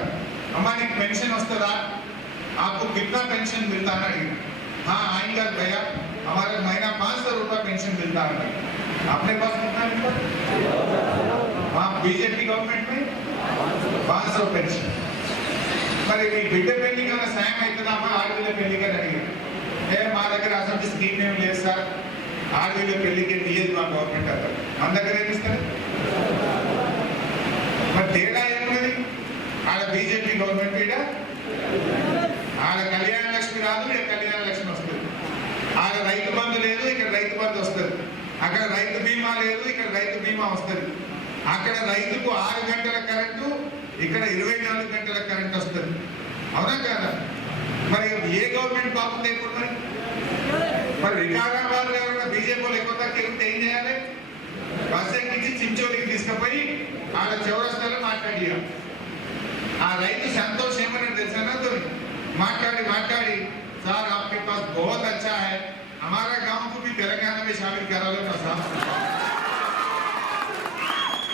అమ్మ నీకు పెన్షన్ వస్తుందా, आपको कितना पेंशन मिलता है? हाँ आएगा भैया, हमारे महीना 500 रुपया पेंशन मिलता है। आपने पास कितना मिलता है? हाँ बीजेपी गवर्नमेंट में 500 पेंशन। మరి మీ బిడ్డ పెళ్లి కన్నా సాయం అవుతుందమ్మా, ఆడపిల్ల పెళ్లికి అని అడిగారు. మా దగ్గర అసలు స్కీమ్ ఏం లేదు సార్, ఆడపిల్ల పెళ్లికి తీయదు మా గవర్నమెంట్ అన్నారు. మన దగ్గర ఏమి ఇస్తారు? మరి తేడా ఏమున్నది? ఆడ బీజేపీ గవర్నమెంట్ ఈడ ఆడ కళ్యాణ లక్ష్మి రాదు, ఇక్కడ కళ్యాణ లక్ష్మి వస్తుంది. ఆడ రైతు బంధు లేదు, ఇక్కడ రైతు బంధు వస్తుంది. అక్కడ రైతు బీమా లేదు, ఇక్కడ రైతు బీమా వస్తుంది. అక్కడ రైతుకు 6 గంటల కరెంటు, ఇక్కడ 24 గంటల కరెంట్ వస్తుంది. అవునా కదా? మరి ఏ గవర్నమెంట్ బాగుంది ఇప్పుడు? మరి వికారాబాద్ ఎవరైనా బీజేపీ వాళ్ళు ఎక్కువ తక్కువ ఏం చేయాలి? బస్ ఎక్కించి చించోలికి తీసుకుపోయి ఆడ చౌరస్తాలో మాట్లాడియాలి. ఆ రైతు సంతోష్ ఏమని తెలుసా, माట్లాడి सर आपके पास बहुत अच्छा है, हमारा गांव को भी तेलंगाना में शामिल करा लो ना साहब।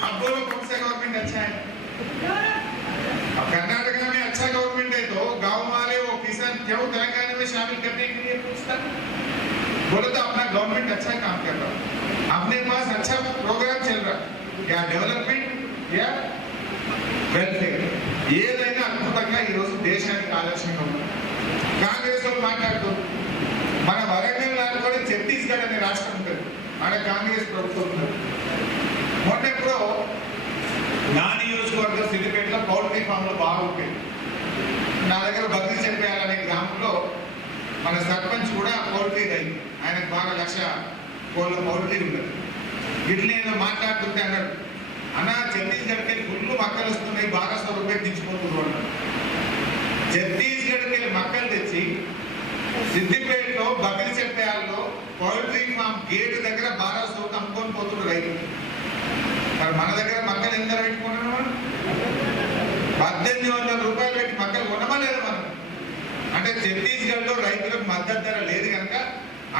अब बोलो कौन सा गवर्नमेंट अच्छा है? अब कर्नाटक में अच्छा गवर्नमेंट है तो गांव वाले वो किसान क्यों तेलंगाना में शामिल करने के लिए पूछता? बोले तो अपना गवर्नमेंट अच्छा काम कर रहा है, अपने पास अच्छा प्रोग्राम चल रहा है, या डेवलपमेंट या వెల్ఫేర్ ఏదైనా అద్భుతంగా ఈరోజు దేశానికి ఆదర్శంగా ఉంది. కాంగ్రెస్ వాళ్ళు మాట్లాడుతూ మన వరంగల్ అనుకోని ఛత్తీస్గఢ్ అనే రాష్ట్రం ఉంటుంది, మన కాంగ్రెస్ ప్రభుత్వం ఉంటుంది. మొన్న ఎప్పుడో నా నియోజకవర్గం సిద్దిపేటలో పౌల్ట్రీ ఫామ్లో బాగుంటాయి. నా దగ్గర బద్రీ చెప్పేయాలనే గ్రామంలో మన సర్పంచ్ కూడా పౌల్ట్రీ రైతు, ఆయనకు బాగా 1,00,000 కోళ్ళ పౌల్ట్రీ ఉంటుంది. ఇట్లా ఏదో మాట్లాడుతుంటే అన్నాడు, అన్న ఛత్తీస్గఢ్కి ఫుల్ మక్కలు వస్తున్నాయి, 1,200 రూపాయలు దించిపోతున్నారు అన్నాడు. ఛత్తీస్గఢ్కి వెళ్ళి మక్కలు తెచ్చి సిద్దిపేటలో బకిలి చెప్పేయాల్లో పౌల్ట్రీ ఫామ్ గేట్ దగ్గర 1200 అమ్ముకొని పోతున్నారు రైతు. మరి మన దగ్గర మక్కలు ఎంత పెట్టుకున్నాం మనం? 1800 రూపాయలు పెట్టి మక్కలు కొనమా లేదా మనం? అంటే ఛత్తీస్గఢ్లో రైతులకు మద్దతు ధర లేదు కనుక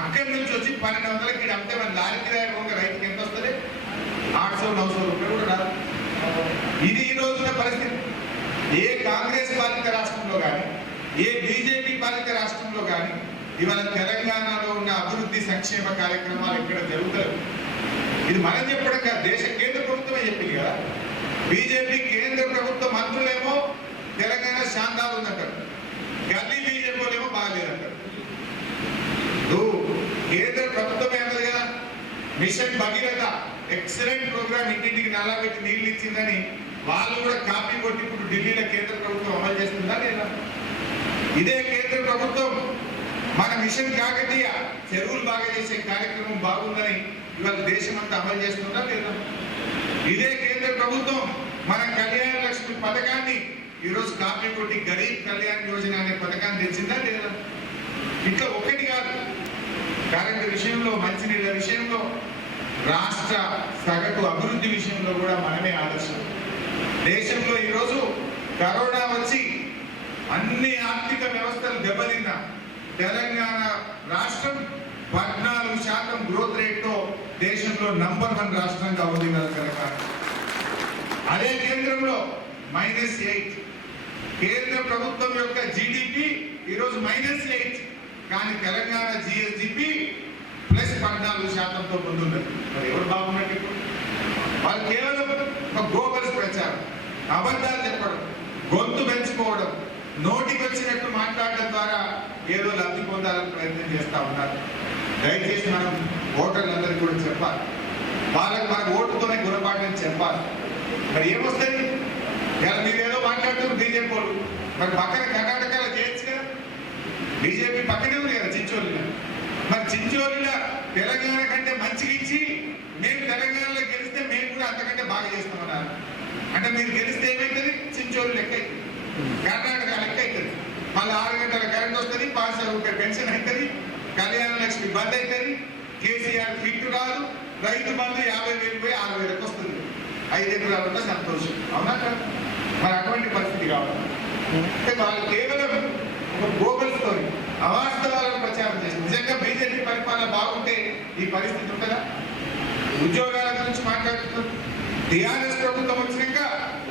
అక్కడి నుంచి వచ్చి 1200కి అమ్మితే మన లారీ కిరాయి పోగా రైతుకి ఎంత వస్తుంది? 800-900 రూపాయలు కూడా రాదు. ఇది ఈ రోజున పరిస్థితి. ఏ కాంగ్రెస్ పాలిత రాష్ట్రంలో కానీ, ఏ బీజేపీ పాలిత రాష్ట్రంలో కానీ ఇవాళ తెలంగాణలో ఉన్న అభివృద్ధి సంక్షేమ కార్యక్రమాలు ఎక్కడ జరుగుతాయి. ఇది మనం చెప్పడం కాదు, దేశ కేంద్ర ప్రభుత్వమే చెప్పింది కదా. బీజేపీ కేంద్ర ప్రభుత్వ మంత్రులేమో తెలంగాణ శాంతాలు ఉందంటారు, గల్లీ బీజేపీ ఏమో బాగాలేదంటారు. కేంద్ర ప్రభుత్వమే అన్నది కదా, మిషన్ భగీరథ ఎక్సలెంట్ ప్రోగ్రామ్, ఇంటింటికి నల్లా పెట్టి నీళ్లు ఇచ్చిందని వాళ్ళు కూడా కాపీ కొట్టి ఇప్పుడు ఢిల్లీలో కేంద్ర ప్రభుత్వం అమలు చేస్తుందా లేదా? ఇదే కేంద్ర ప్రభుత్వం మన మిషన్ కాకతీయ చెరువులు బాగా చేసే కార్యక్రమం బాగుందని ఇవాళ దేశం అంతా అమలు చేస్తుందా లేదా? ఇదే కేంద్ర ప్రభుత్వం మన కళ్యాణ లక్ష్మి పథకాన్ని ఈరోజు కాపీ కొట్టి గరీబ్ కళ్యాణ్ యోజన అనే పథకాన్ని తెచ్చిందా లేదా? ఇట్లా ఒక్కటి కాదు, కరెంటు విషయంలో, మంచినీళ్ళ విషయంలో, రాష్ట్ర సగటు అభివృద్ధి విషయంలో కూడా మనమే ఆదర్శం. దేశంలో ఈరోజు కరోనా వచ్చి అన్ని ఆర్థిక వ్యవస్థలు దెబ్బతిన్న తెలంగాణ రాష్ట్రం 14% గ్రోత్ రేట్తో దేశంలో నంబర్ 1 రాష్ట్రంగా ఉంది కనుక. అదే కేంద్రంలో -8. కేంద్ర ప్రభుత్వం యొక్క జీడిపి ఈరోజు -8, కానీ తెలంగాణ జిఎస్డిపి +14%తో ముందున్నది. మరి ఎవరు బాగున్నట్టు? వాళ్ళు కేవలం ఒక గోబల్స్ ప్రచారం, అబద్ధాలు చెప్పడం, గొంతు పెంచుకోవడం, నోటికి వచ్చినట్టు మాట్లాడడం ద్వారా ఏదో లబ్ధి పొందాలని ప్రయత్నం చేస్తూ ఉన్నారు. దయచేసి మనం ఓటర్లందరికీ కూడా చెప్పాలి, వాళ్ళకి మన ఓటుతోనే గుణపాఠం చెప్పాలి. మరి ఏమొస్తుంది? ఇలా మీరు ఏదో మాట్లాడుతున్నారు బీజేపీ వాళ్ళు, మరి పక్కన కర్ణాటకలో చేయొచ్చు కదా. బీజేపీ పక్కనే ఉంది కదా చించోలిలో. మరి చించోలిలో తెలంగాణ కంటే మంచిగా ఇచ్చి మేము తెలంగాణలో గెలిస్తే మేము కూడా అంతకంటే బాగా చేస్తామన్నారు. అంటే మీరు గెలిస్తే ఏమవుతుంది? చించోలు లెక్క అవుతుంది, కర్ణాటక లెక్క అవుతుంది. మళ్ళీ 6 గంటల కరెంట్ వస్తుంది, 500 రూపాయలు పెన్షన్ అవుతుంది, కళ్యాణ లక్ష్మి బంద్ అవుతుంది, కేసీఆర్ ఫిట్ రాదు, రైతు బంధు 50,000 పోయి 60,000కి వస్తుంది. 5 ఎకరాలు సంతోషం, అవునా కాదు? మరి అటువంటి పరిస్థితి కావాలి. అంటే వాళ్ళు కేవలం ఒక గ్లోబల్ స్టోరీ, అవాస్తవాలను ప్రచారం చేసి నిజంగా బీజేపీ పరిపాలన బాగుంటే ఈ పరిస్థితి ఉంటుందా? ఉద్యోగాల గురించి మాట్లాడుతున్నారు. టీఆర్ఎస్ ప్రభుత్వం వచ్చినాక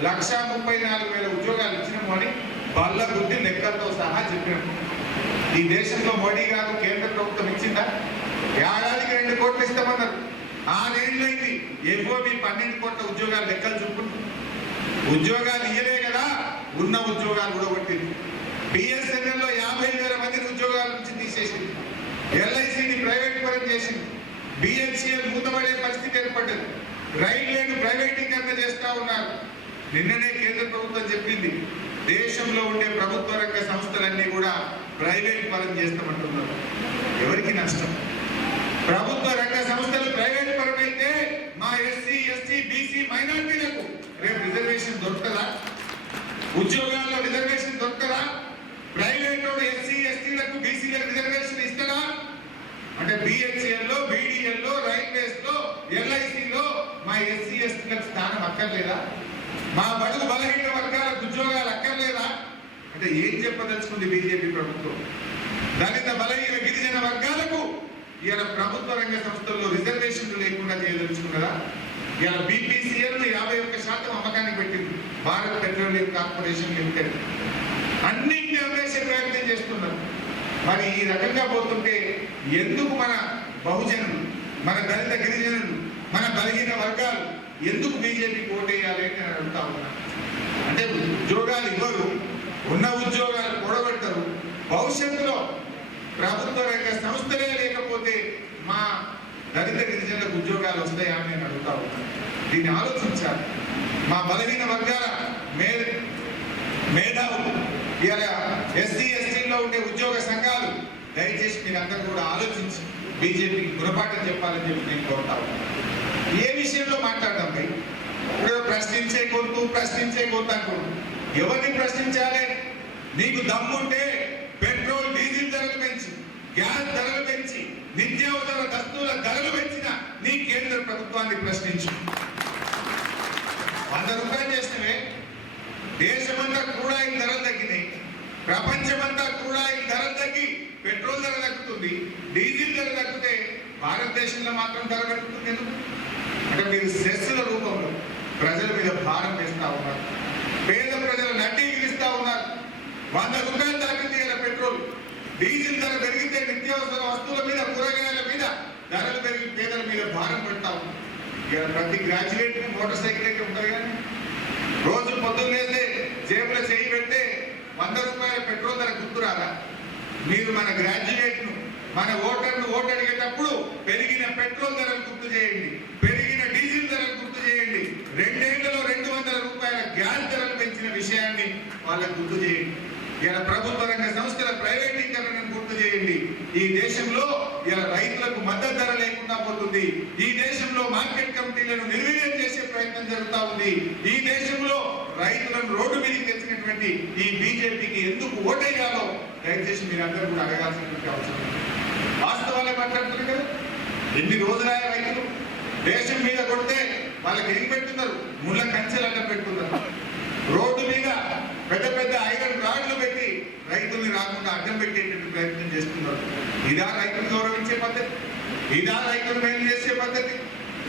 1,34,000 ఉద్యోగాలు ఇచ్చినాము అని బల్ల గుద్ది లెక్కలతో సహా చెప్పినాము. ఈ దేశంలో మోడీ గారు కేంద్ర ప్రభుత్వం ఇచ్చిందా? ఏడాదికి 2 కోట్లు ఇస్తామన్నారు. 6 ఏళ్ళైంది, ఎఫ్ఓబి 12 కోట్ల ఉద్యోగాలు లెక్కలు చూపుకుంటుంది. ఉద్యోగాలు ఇయ్యలే కదా, ఉన్న ఉద్యోగాలు కూడా కొట్టింది. బిఎస్ఎన్ఎల్లో 50,000 మందిని ఉద్యోగాల నుంచి తీసేసింది. ఎల్ఐసిని ప్రైవేట్ పరం చేసింది. బిఎన్సిఎల్ మూతపడే పరిస్థితి ఏర్పడ్డది. రైల్వేను ప్రైవేటీకరణ చేస్తా ఉన్నారు. నిన్ననే కేంద్ర ప్రభుత్వం చెప్పింది, దేశంలో ఉండే ప్రభుత్వ రంగ సంస్థలన్నీ కూడా ప్రైవేట్ పరం చేస్తామంటున్నారు. ఎవరికి నష్టం? ప్రభుత్వ రంగ సంస్థలు ప్రైవేట్ పరమైతే మా ఎస్సీ, ఎస్టీ, బీసీ, మైనారిటీలకు రేపు రిజర్వేషన్ దొరకదా? ఉద్యోగాల్లో రిజర్వేషన్ దొరకదా? ప్రైవేట్ ఎస్సీ, ఎస్టీలకు, బీసీలకు రిజర్వేషన్ ఇస్తారా? అంటే బిహెచ్ఎల్లో, బీడీఎల్లో, రైల్వేస్లో, ఎల్ఐసిలో మా ఎస్సీ, ఎస్టీలకు స్థానం అక్కర్లేదా? మా బడుగు బలహీన వర్గాలకు ఉద్యోగాలు అక్కర్లేదా? అంటే ఏం చెప్పదలుచుకుంది బీజేపీ ప్రభుత్వం? దళిత బలహీన గిరిజన వర్గాలకు ఇలా ప్రభుత్వ రంగ సంస్థల్లో రిజర్వేషన్లు లేకుండా చేయదలుచుకున్నదా? ఇలా బీపీసీఎల్ 51% అమ్మకానికి పెట్టింది భారత్ పెట్రోలియం కార్పొరేషన్ లిమిటెడ్. అన్నింటినీ అమ్మేసే ప్రయత్నం చేస్తున్నారు. మరి ఈ రకంగా పోతుంటే ఎందుకు మన బహుజనులు, మన దళిత గిరిజనులు, మన బలహీన వర్గాలు ఎందుకు బీజేపీకి ఓటేయాలి అని నేను అడుగుతా ఉన్నా. అంటే ఉద్యోగాలు ఇవ్వరు, ఉన్న ఉద్యోగాలు కూడబెడతారు. భవిష్యత్తులో ప్రభుత్వ రంగ సంస్థలే లేకపోతే మా దళిత గిరిజనులకు ఉద్యోగాలు వస్తాయా అని నేను అడుగుతా ఉన్నాను. దీన్ని ఆలోచించాలి. మా బలహీన వర్గాల మేధావులు, ఇలా ఎస్సీ, ఎస్టీలో ఉండే ఉద్యోగ సంఘాలు దయచేసి మీరందరూ కూడా ఆలోచించి బీజేపీకి గుణపాఠం చెప్పాలని చెప్పి నేను కోరుతా ఉన్నాను. ఏ విషయంలో మాట్లాడదాం? ఇప్పుడు ప్రశ్నించే గొంతు అంటారు. ఎవరిని ప్రశ్నించాలి? నీకు దమ్ముంటే పెట్రోల్ డీజిల్ ధరలు పెంచి, గ్యాస్ ధరలు పెంచి, నిత్యావసర వస్తువుల ధరలు పెంచిన నీ కేంద్ర ప్రభుత్వాన్ని ప్రశ్నించు. 100 రూపాయలు చేసినవే. దేశమంతా క్రూడాయిల్ ధరలు తగ్గినాయి, ప్రపంచమంతా క్రూడాయిల్ ధరలు తగ్గి పెట్రోల్ ధర తగ్గుతుంది, డీజిల్ ధర తగ్గితే భారతదేశంలో మాత్రం ధర పెరుగుతుంది. అంటే మీరు సెస్సుల రూపంలో ప్రజల మీద భారం వేస్తా ఉన్నారు, పేద ప్రజల నడ్డీగిరిస్తా ఉన్నారు. 100 రూపాయలు దాటింది కదా పెట్రోల్, డీజిల్ ధర పెరిగితే నిత్యావసర వస్తువుల మీద, కూరగాయల మీద ధరలు పెరిగి పేదల మీద భారం పెడతా ఉన్నారు. ఇక ప్రతి గ్రాడ్యుయేట్ మోటార్ సైకిల్ అయితే ఉంటుంది కానీ రోజు పొద్దున్నేస్తే జేబులో చేయి పెడితే 100 రూపాయల పెట్రోల్ ధర గుర్తురాదా? మీరు మన గ్రాడ్యుయేట్ను, మన ఓటర్ను ఓటు అడిగేటప్పుడు పెరిగిన పెట్రోల్ ధరలు గుర్తు చేయండి, పెరిగిన డీజిల్ ధరలు గుర్తు చేయండి, 2 ఏళ్లలో 200 రూపాయల గ్యాస్ ధరలు పెంచిన విషయాన్ని వాళ్ళకు గుర్తు చేయండి. ఇలా ప్రభుత్వ రంగ సంస్థల ప్రైవేటీకరణను గుర్తు చేయండి. ఈ దేశంలో ఇలా రైతులకు మద్దతు ధర లేకుండా పోతుంది. ఈ దేశంలో మార్కెట్ కమిటీలను నిర్వీర్యం చేసే ప్రయత్నం జరుగుతూ ఉంది. ఈ దేశంలో రైతులను రోడ్డు మీదకి తెచ్చినటువంటి ఈ బీజేపీకి ఎందుకు ఓటేయాలో దయచేసి మీరందరూ కూడా అడగాల్సినటువంటి అవసరం ఉంది. వాస్తవాలే మాట్లాడుతున్నారు కదా. ఎన్ని రోజులాయ రైతులు దేశం మీద కొడితే వాళ్ళకి ఏం పెట్టున్నారు? ముళ్ళ కంచెలు అడ్డం పెట్టున్నారు. రోడ్డు మీద పెద్ద పెద్ద ఐరన్ రాడ్లు పెట్టి రైతుల్ని రాకుండా అడ్డం పెట్టేటువంటి ప్రయత్నం చేస్తున్నారు. ఇదా రైతులు గౌరవించే పద్ధతి? ఇదా రైతులు మేలు చేసే పద్ధతి?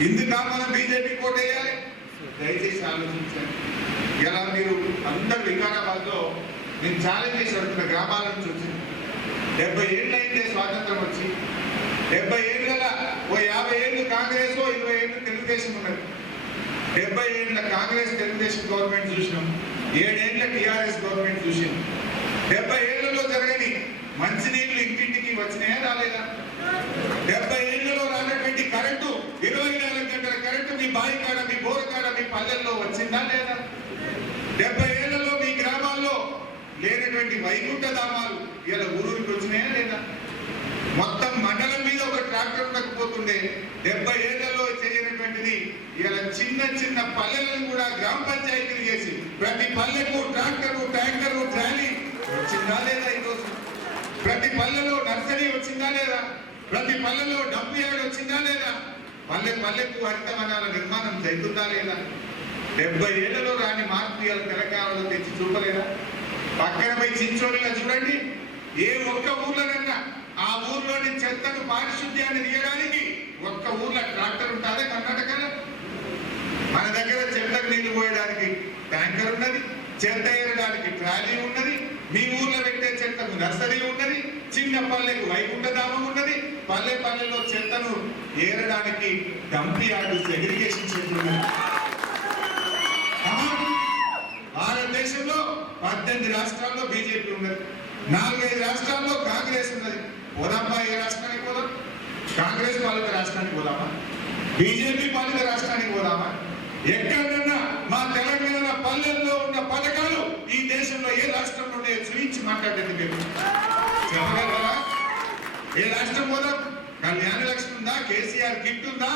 ఇందుకా మనం బీజేపీ కోటేయాలి? దయచేసి ఆలోచించండి. ఇలా మీరు అందరు వికారాబాద్ లో నేను ఛాలెంజ్ చేసి అడుగుతున్న గ్రామాల నుంచి వచ్చింది. 70 ఏళ్ళు అయితే స్వాతంత్రం వచ్చి, 70 ఏళ్ళ ఓ 50 ఏళ్ళు కాంగ్రెస్, 20 ఏళ్ళు తెలుగుదేశం ఉన్నది. 70 ఏళ్ళ కాంగ్రెస్ తెలుగుదేశం గవర్నమెంట్ చూసినాం, 7 ఏళ్ళ టీఆర్ఎస్ గవర్నమెంట్ చూసినాం. 70 ఏళ్లలో జరగని మంచినీళ్లు ఇంటింటికి వచ్చినాయా రాలేదా? 70 ఏళ్లలో రానటువంటి కరెంటు, 24 గంటల కరెంటు మీ బావి కాడ, మీ బోర కాడ, మీ పల్లెల్లో వచ్చిందా లేదా? 70 ఏళ్లలో మీ గ్రామాల్లో లేనటువంటి వైకుంఠ ధామాలు ఇలా ఊరికి వచ్చినాయా లేదా? మొత్తం మండలం మీద ఒక ట్రాక్టర్ ఉండకపోతుండే 70 ఏళ్లలో చేయనటువంటిది ఇలా చిన్న చిన్న పల్లెలను కూడా గ్రామ పంచాయతీలు చేసి ప్రతి పల్లెకు ట్రాక్టరు, ట్యాంకరు, ట్రాలీ వచ్చిందా లేదా? ఈరోజు ప్రతి పల్లెలో నర్సరీ వచ్చిందా లేదా? ప్రతి పల్లెలో డంప్ యార్డ్ వచ్చిందా లేదా? పల్లె పల్లెకు హరితవనాల నిర్మాణం జరుగుతుందా లేదా? 70 ఏళ్లలో రాని మార్పు ఇలా తెలంగాణలో తెచ్చి చూపలేదా? పక్కన పోయి చించోళ్ళగా చూడండి, ఏ ఒక్క ఊర్లోనన్నా ఆ ఊర్లోని చెత్తను, పారిశుద్ధ్యాన్ని తీయడానికి ఒక్క ఊర్లో ట్రాక్టర్ ఉంటుందా? కర్ణాటకలో మన దగ్గర చెత్తకు నీళ్లు పోయడానికి ట్యాంకర్ ఉన్నది, చెత్త ఏరడానికి ట్రాలీ ఉన్నది, మీ ఊర్లో పెట్టే చెత్తకు నర్సరీ ఉన్నది, చిన్న పల్లెకు వైకుంఠ ధామం ఉన్నది, పల్లె పల్లెలో చెత్తను ఏరడానికి డంప్ యార్డు, సెగ్రిగేషన్ సెంటర్ ఉన్నది. భారతదేశంలో 18 రాష్ట్రాల్లో బీజేపీ ఉన్నది, 4-5 రాష్ట్రాల్లో కాంగ్రెస్ ఉన్నది. పోదామా? ఏ రాష్ట్రానికి పోదాం? కాంగ్రెస్ పాలిత రాష్ట్రానికి పోదామా? బీజేపీ పాలిత రాష్ట్రానికి పోదామా? ఎక్కడన్నా మా తెలంగాణ పల్లెల్లో ఉన్న పథకాలు ఈ దేశంలో ఏ రాష్ట్రంలో ఉన్నాయో చూపించి మాట్లాడండి. మీరు చెప్పగలరా? ఏ రాష్ట్రం పోదాం? కళ్యాణ లక్ష్మి ఉందా? కేసీఆర్ కిట్ ఉందా?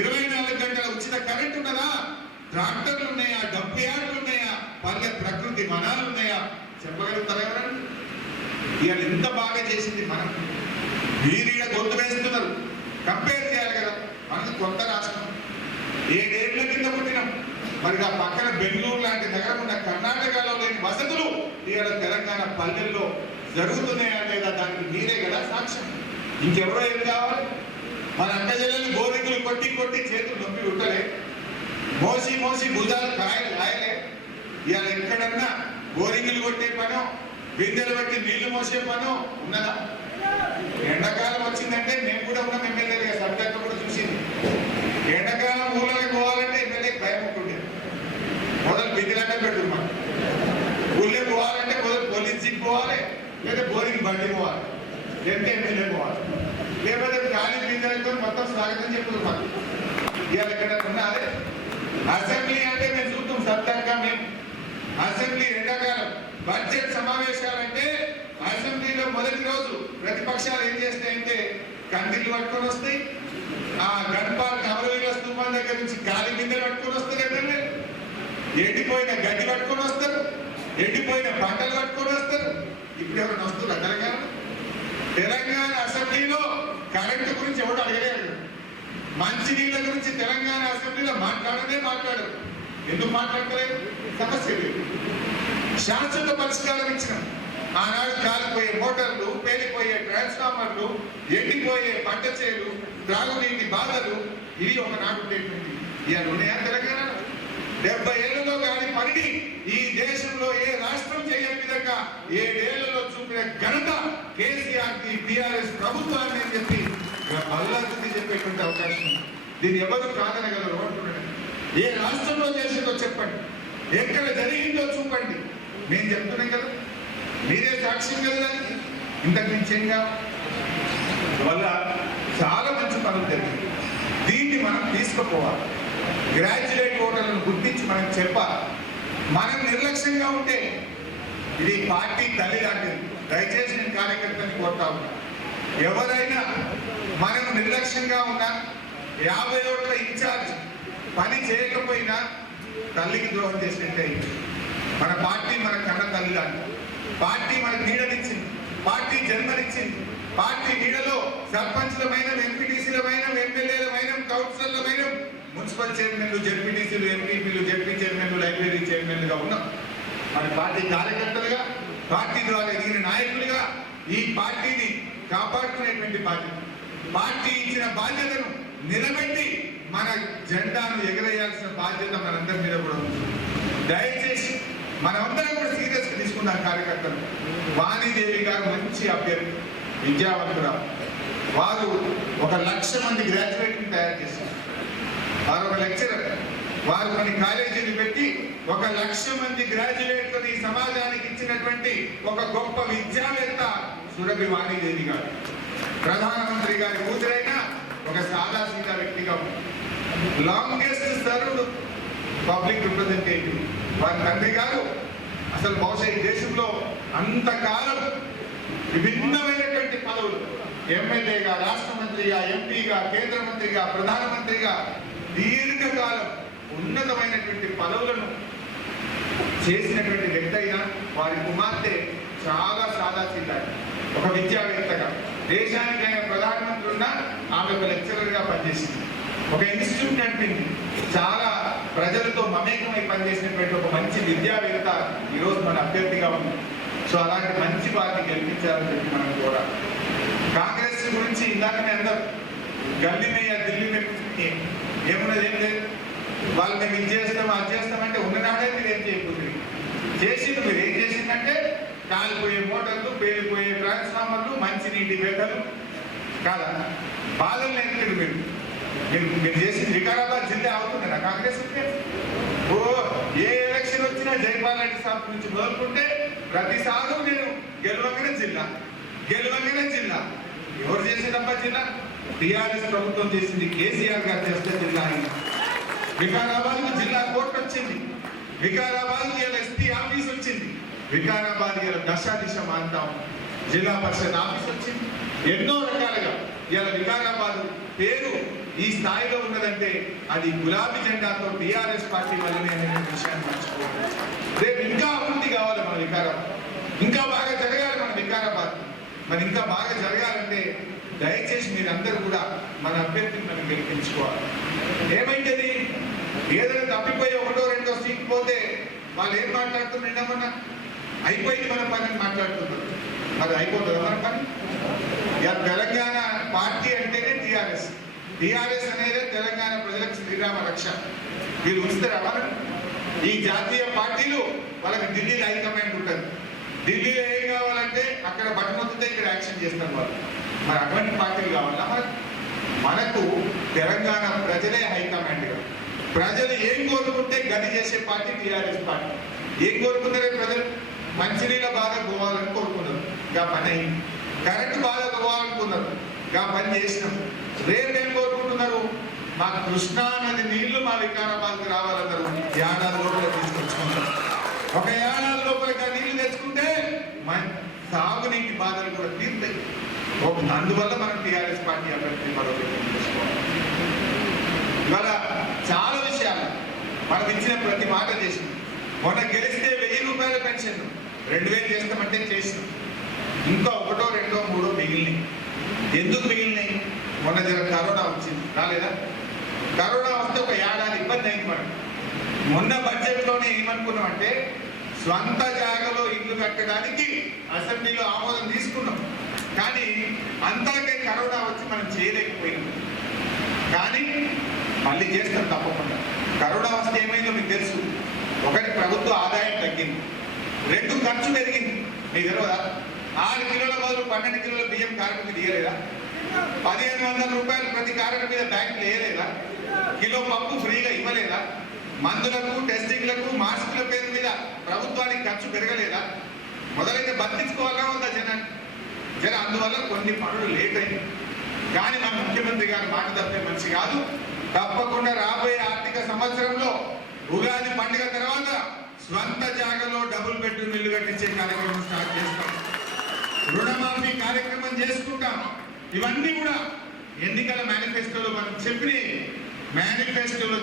24 గంటల ఉచిత కరెంట్ ఉన్నదా? ట్రాక్టర్లు ఉన్నాయా? డంప్ యార్డులు ఉన్నాయా? పల్లె ప్రకృతి వనాలు ఉన్నాయా? చెప్పగలుగుతారా ఎవరండి? ఇవాళ ఎంత బాగా చేసింది మనం. వీరిగా గొంతు వేస్తున్నారు. కంపేర్ చేయాలి కదా. మనది కొత్త రాష్ట్రం, 7 ఏళ్ల కింద పుట్టినాం. మరి ఆ పక్కన బెంగళూరు లాంటి నగరం ఉన్న కర్ణాటకలో లేని వసతులు ఇవాళ తెలంగాణ పల్లెల్లో జరుగుతున్నాయా లేదా? దానికి మీరే కదా సాక్ష్యం. ఇంకెవరో ఏం కావాలి? మన అక్క చెల్లెలు బోరింగులు కొట్టి కొట్టి చేతులు నొప్పి ఉంటలే, మోసి మోసి భుజాలు కాయలే. ఇవాళ ఎక్కడన్నా బోరింగులు కొట్టే పనో, బిందెలు బట్టి నీళ్లు మోసే పనో ఉన్నదా? ఎండాకాలం వచ్చిందంటే మేము కూడా ఉన్నాం ఎమ్మెల్యేలుగా, సబ్జెక్ట్ కూడా చూసింది. ఎండాకాలం ఊళ్ళకి పోవాలంటే ఎమ్మెల్యేకి భయం ఉంటుండే. మొదలు బిందెలంటే పెడుతున్నాం. ఊళ్ళో పోవాలంటే మొదలు పోలీస్ జీప్ పోవాలి, లేదా బోరింగ్ బండి పోవాలి, లేదంటే ఎమ్మెల్యే పోవాలి. లేకపోతే ఖాళీ బిందెలతో మొత్తం స్వాగతం చెప్తున్నాం. ఇవాళ ఎక్కడ ఉన్నదే అసెంబ్లీ అంటే మేము చూద్దాం సత్తంగా. మేము అసెంబ్లీ ఎండాకాలం బడ్జెట్ సమావేశాలంటే అసెంబ్లీలో మొదటి రోజు ప్రతిపక్షాలు ఏం చేస్తాయంటే కందిలు పట్టుకొని వస్తాయి, ఆ గణపాల అమరవీరుల స్తూపం దగ్గర నుంచి గాలి బిందెలు పట్టుకొని వస్తారు, ఎండిపోయిన గడ్డి పట్టుకొని వస్తారు, ఎండిపోయిన పంటలు పట్టుకొని వస్తారు. ఇప్పుడు ఎవరైనా వస్తున్నారు తెలంగాణ అసెంబ్లీలో కరెంటు గురించి ఎవడు అడగలేరు. మంచినీళ్ళ గురించి తెలంగాణ అసెంబ్లీలో మాట్లాడరు. ఎందుకు మాట్లాడలేదు? సమస్య లేదు. శాశ్వత పరిష్కారం ఇచ్చినాం. ఆనాడు కాలిపోయే మోటార్లు, పేలిపోయే ట్రాన్స్ఫార్మర్లు, ఎండిపోయే పంట చేలు, త్రాగునీటి బాధలు ఇవి ఒకనాడు ఉండేటువంటి ఇవాళ ఉన్నాయా తెలంగాణ? 70 ఏళ్లలో కాని పనిని ఈ దేశంలో ఏ రాష్ట్రం చేయని విధంగా 7 ఏళ్లలో చూపిన ఘనత కేసీఆర్ టీఆర్ఎస్ ప్రభుత్వాన్ని అని చెప్పి బల్లాగుద్ది చెప్పేటువంటి అవకాశం ఉంది. దీన్ని ఎవరు కాదనగలరు అంటున్నాడు. ఏ రాష్ట్రంలో చేసిందో చెప్పండి, ఎక్కడ జరిగిందో చూపండి. నేను చెప్తున్నాం కదా, మీరే సాక్ష్యం కదా దానికి. ఇంతకు మించేంగా వల్ల చాలా మంచి పనులు జరిగింది. దీన్ని మనం తీసుకుపోవాలి. గ్రాడ్యుయేట్ ఓటర్లను గుర్తించి మనం చెప్పాలి. మనం నిర్లక్ష్యంగా ఉంటే ఇది పార్టీ తల్లి లాంటిది. దయచేసి నేను కార్యకర్తని కోరుతా ఉన్నా, ఎవరైనా మనం నిర్లక్ష్యంగా ఉన్నా 50 ఓట్ల ఇన్ఛార్జ్ పని చేయకపోయినా తల్లికి ద్రోహం చేసినట్టే. మన పార్టీ మన కన్న తల్లి లాంటి పార్టీ మనకు నీడనిచ్చింది, పార్టీ జన్మనిచ్చింది. పార్టీ నీడలో సర్పంచ్లమైన, ఎంపీటీసీలమైన, ఎమ్మెల్యేలమైన, కౌన్సిలర్లమైన, మున్సిపల్ చైర్మన్లు, జెడ్పీటీసీలు, ఎంపీపీలు, జెడ్పీ చైర్మన్లు, లైబ్రరీ చైర్మన్లుగా ఉన్నాం. మన పార్టీ కార్యకర్తలుగా, పార్టీ ద్వారా ఎదిగిన నాయకులుగా ఈ పార్టీని కాపాడుకునేటువంటి బాధ్యత, పార్టీ ఇచ్చిన బాధ్యతను నిలబెట్టి మన జెండాను ఎగరేయాల్సిన బాధ్యత మనందరి మీద కూడా ఉంది. దయచేసి మనమందరం కూడా సీరియస్ గా తీసుకున్నాం కార్యకర్తలు. వాణిదేవి గారు మంచి అభ్యర్థి, విద్యావంతురాలు. వారు 1,00,000 మంది గ్రాడ్యుయేట్ని తయారు చేశారు. వారు ఒక లెక్చరర్. వారు కొన్ని కాలేజీలు పెట్టి 1,00,000 మంది గ్రాడ్యుయేట్లను ఈ సమాజానికి ఇచ్చినటువంటి ఒక గొప్ప విద్యావేత్త సురభి వాణిదేవి గారు. ప్రధానమంత్రి గారి కూతురైన ఒక సాదా సీదా వ్యక్తిగా లాంగెస్ట్ సర్వ్డ్ పబ్లిక్ రిప్రజెంటేటివ్. వారి తండ్రి గారు అసలు బహుశా ఈ దేశంలో అంతకాలం విభిన్నమైనటువంటి పదవులు, ఎమ్మెల్యేగా, రాష్ట్ర మంత్రిగా, ఎంపీగా, కేంద్ర మంత్రిగా, ప్రధానమంత్రిగా దీర్ఘకాలం ఉన్నతమైనటువంటి పదవులను చేసినటువంటి వ్యక్తి అయినా వారి కుమార్తె చాలా సాదా సీదా ఒక విద్యావేత్తగా, దేశానికి ఆయన ప్రధానమంత్రి ఉన్నా ఆమె ఒక లెక్చరర్గా పనిచేసింది, ఒక ఇన్స్టిట్యూట్ నడిపింది, చాలా ప్రజలతో మమేకమై పనిచేసినటువంటి ఒక మంచి విద్యావేత్త ఈరోజు మన అభ్యర్థిగా ఉంది. సో అలాంటి మంచి వారిని గెలిపించాలని చెప్పి మనం కూడా కాంగ్రెస్ గురించి ఇందాకనే అందరూ గల్లీ మీద ఢిల్లీ ఏమున్నది, ఏం లేదు. వాళ్ళు మేము ఇది చేస్తాం, అది చేస్తామంటే ఉన్ననాడే మీరు ఏం చేయకపోతుంది. చేసింది మీరు ఏం చేసిందంటే కాలిపోయే మోటార్లు, పేలిపోయే ట్రాన్స్ఫార్మర్లు, మంచినీటి వెతలు కాదా బాధలు నేర్పారు మీరు. మీరు చేసింది వికారాబాద్ జిల్లా అవుతుంది నా కాంగ్రెస్ ఉంటే. ఓ ఏ ఎలక్షన్ వచ్చినా జైపాల్ రెడ్డి సాబ్ నుంచి మొదలుకుంటే ప్రతిసారి నేను గెలవగానే జిల్లా ఎవరు చేసేదబ్బా జిల్లా? టీఆర్ఎస్ ప్రభుత్వం చేసింది, కేసీఆర్ గారు చేస్తే జిల్లా అయింది. వికారాబాద్ జిల్లా కోర్టు వచ్చింది, వికారాబాద్ ఎస్పీ ఆఫీస్ వచ్చింది, వికారాబాద్ దశ మాంతాం జిల్లా పరిషత్ ఆఫీస్ వచ్చింది. ఎన్నో రకాలుగా ఇలా వికారాబాద్ పేరు ఈ స్థాయిలో ఉన్నదంటే అది గులాబీ జెండాతో టీఆర్ఎస్ పార్టీ వల్లనే అనే విషయాన్ని మర్చిపోవాలి. రేపు ఇంకా అభివృద్ధి కావాలి మన వికారాబాద్, ఇంకా బాగా జరగాలి మన వికారాబాద్. మరి ఇంకా బాగా జరగాలంటే దయచేసి మీరందరూ కూడా మన అభ్యర్థిని మనం గెలిపించుకోవాలి. ఏమైంది, ఏదైనా తప్పిపోయి 1, 2 సీట్లు పోతే వాళ్ళు ఏం మాట్లాడుతున్నారు? నిన్నమన్నా అయిపోయింది మన పని అని మాట్లాడుతున్నారు. మరి అయిపోతుందా మన పని? తెలంగాణ పార్టీ అంటేనే టీఆర్ఎస్ అనేది తెలంగాణ ప్రజలకు శ్రీరామ రక్ష. మీరు ఉంచుతారా మనం? ఈ జాతీయ పార్టీలు వాళ్ళకి ఢిల్లీలో హైకమాండ్ ఉంటుంది. ఢిల్లీలో ఏం కావాలంటే అక్కడ బటన్ వస్తుంటే ఇక్కడ యాక్షన్ చేస్తారు వాళ్ళు. మరి అటువంటి పార్టీలు కావాలా మనకు? తెలంగాణ ప్రజలే హైకమాండ్గా. ప్రజలు ఏం కోరుకుంటే గది చేసే పార్టీ టీఆర్ఎస్ పార్టీ. ఏం కోరుకున్నారే ప్రజలు? మంచినీళ్ళ బాధ పోవాలని కోరుకున్నారు, ఇంకా పని అయింది. కరెంటు బాధ పోవాలనుకున్నారు, ఇంకా పని చేసినాం. రేపు ఏం కోరుకుంటున్నారు? మా కృష్ణా నది నీళ్లు మా వికారాబాద్కి రావాలన్నారు. ఏడాది లోపల తీసుకొచ్చుకుంటారు. ఒక ఏడాది లోపల నీళ్లు తెచ్చుకుంటే సాగునీటి బాధలు కూడా తీరుతాయి. అందువల్ల మనం టీఆర్ఎస్ పార్టీ అభ్యర్థి చేసుకోవాలి. ఇవాళ చాలా విషయాలు మనం ఇచ్చిన ప్రతి మాట చేసింది. మొన్న గెలిస్తే 1000 రూపాయల పెన్షన్ 2000 చేస్తామంటే చేసినాం. ఇంకా 1, 2, 3 మిగిలినాయి. ఎందుకు మిగిలినాయి? మొన్న కరోనా వచ్చింది, రాలేదా? కరోనా వస్తే ఒక ఏడాది ఇబ్బంది అయింది మనకు. మొన్న బడ్జెట్లోనే ఏమనుకున్నాం అంటే స్వంత జాగాలో ఇల్లు కట్టడానికి అసెంబ్లీలో ఆమోదం తీసుకున్నాం. కానీ అంతకే కరోనా వచ్చి మనం చేయలేకపోయినాం. కానీ మళ్ళీ చేస్తాం తప్పకుండా. కరోనా వస్తే ఏమైందో మీకు తెలుసు. 1, ప్రభుత్వ ఆదాయం తగ్గింది. 2, ఖర్చు పెరిగింది. మీకు తెలియదా? 6 కిలోల బదులు 12 కిలోల బియ్యం కార్మికులు ఇయ్యలేదా? 1500 రూపాయలు ప్రతి కార్మికుల మీద బ్యాంకులు వేయలేదా? కిలో పప్పు ఫ్రీగా ఇవ్వలేదా? మందులకు, టెస్టింగ్లకు, మాస్కుల పేరు మీద ప్రభుత్వానికి ఖర్చు పెరగలేదా? మొదలైతే బతికించుకోవాలా ఉందా జన అందువల్ల కొన్ని పనులు లేట్ అయింది. కానీ మన ముఖ్యమంత్రి గారు మాట తప్పే మనిషి కాదు. తప్పకుండా రాబోయే ఆర్థిక సంవత్సరంలో ఉగాది పండుగ తర్వాత స్వంత జాగాలో డబుల్ బెడ్రూమ్ ఇల్లు కట్టించే కార్యక్రమం స్టార్ట్ చేస్తాం. రుణమాఫీ కార్యక్రమం చేసుకుంటాం. ఇవన్నీ కూడా ఎన్నికల మేనిఫెస్టోలో మనం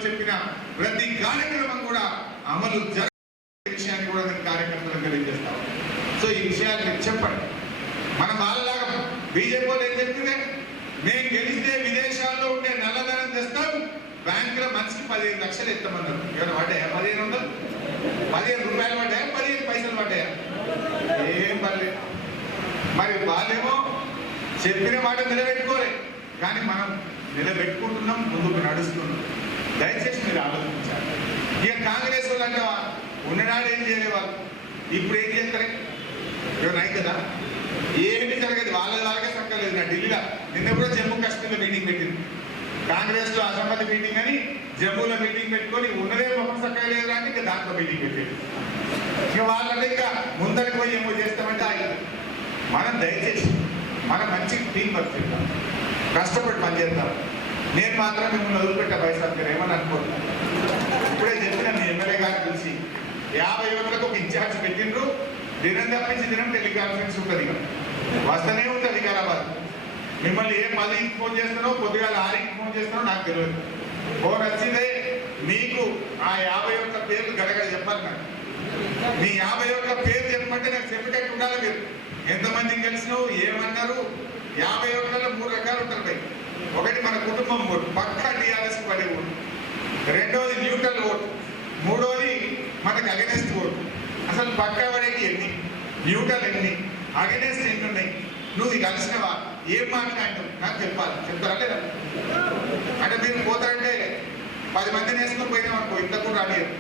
చెప్పిన ప్రతి కార్యక్రమం కూడా అమలు జరిగే విషయాన్ని కూడా నేను కార్యకర్తలకు తెలియజేస్తాం. సో ఈ విషయాలు మీరు చెప్పండి. మన వాళ్ళలాగా బీజేపీ వాళ్ళు ఏం చెప్తుందే, మేము గెలిస్తే విదేశాల్లో ఉండే నల్లధనం తెస్తాం, బ్యాంకులో మనిషికి 15 లక్షలు ఇస్తామన్నారు. ఏమైనా పడ్డాయా? 1500, 15 రూపాయలు పడ్డాయా? 15 పైసలు పడ్డాయా? ఏం పర్లేదు. మరి వాళ్ళేమో చెప్పిన మాట నిలబెట్టుకోలే, కానీ మనం నిలబెట్టుకుంటున్నాం, ముందుకు నడుస్తున్నాం. దయచేసి మీరు ఆలోచించాలి. ఇక కాంగ్రెస్ వాళ్ళు అంటే ఉన్ననాడు ఏం చేయలే వాళ్ళు, ఇప్పుడు ఏం చేస్తారు? ఏమైనా అయింది కదా? ఏమి జరగదు. వాళ్ళకే సక్కలేదు. నా ఢిల్లీలో నిన్న కూడా జమ్మూ కాశ్మీర్లో మీటింగ్ పెట్టింది. కాంగ్రెస్ లో అసెంబ్లీ మీటింగ్ అని జమ్మూలో మీటింగ్ పెట్టుకొని ఉన్నదే ముఖం చక్కగా లేదు అంటే ఇంకా దాంట్లో మీటింగ్ పెట్టేది. ఇక వాళ్ళంటే ఇంకా ముందరికి పోయి ఏమో చేస్తామంటే ఆగింది. మనం దయచేసి మనం మంచి టీం వర్క్ చేద్దాం, కష్టపడి పనిచేద్దాం. నేను మాత్రం మిమ్మల్ని వదిలిపెట్టే పైసలు మీరు ఏమని అనుకోండి. ఇప్పుడే చెప్పిన మీ ఎమ్మెల్యే గారిని చూసి 50 యువకులకు ఒక ఇన్ఛార్జ్ పెట్టిండ్రు. దినం తప్పించి దినం టెలికాన్ఫరెన్స్ ఉంటుంది. ఇక వస్తూనే ఉంటుంది వికారాబాద్. మిమ్మల్ని ఏ 10కి ఫోన్ చేస్తానో, పొద్దుగాల 6కి ఫోన్ చేస్తానో నాకు తెలియదు. ఫోన్ వచ్చిందే మీకు ఆ 51 పేర్లు గడగడ చెప్పాలి. నాకు మీ 51 పేరు చెప్పమంటే నాకు చెప్పేటట్టు ఉండాలి. మీరు ఎంతమందిని కలిసినావు, ఏమన్నారు? 51లో 3 రకాలు ఉంటారు భయ్. ఒకటి మన కుటుంబం ఓటు, పక్కా టీఆర్ఎస్ పడే ఓటు. రెండోది న్యూట్రల్ ఓటు. మూడోది మనకు అగెనెస్ట్ ఓటు. అసలు పక్కా పడేకి ఎన్ని, న్యూట్రల్ ఎన్ని, అగెనెస్ట్ ఎన్ని ఉన్నాయి? నువ్వు కలిసినవా? ఏం మాట్లాడటం నాకు చెప్పాలి. చెప్తారా లేదా? అంటే మీరు పోతారంటే 10 మందిని వేసుకొని పోయినాం అనుకో, ఇంత కూడా రానియరు.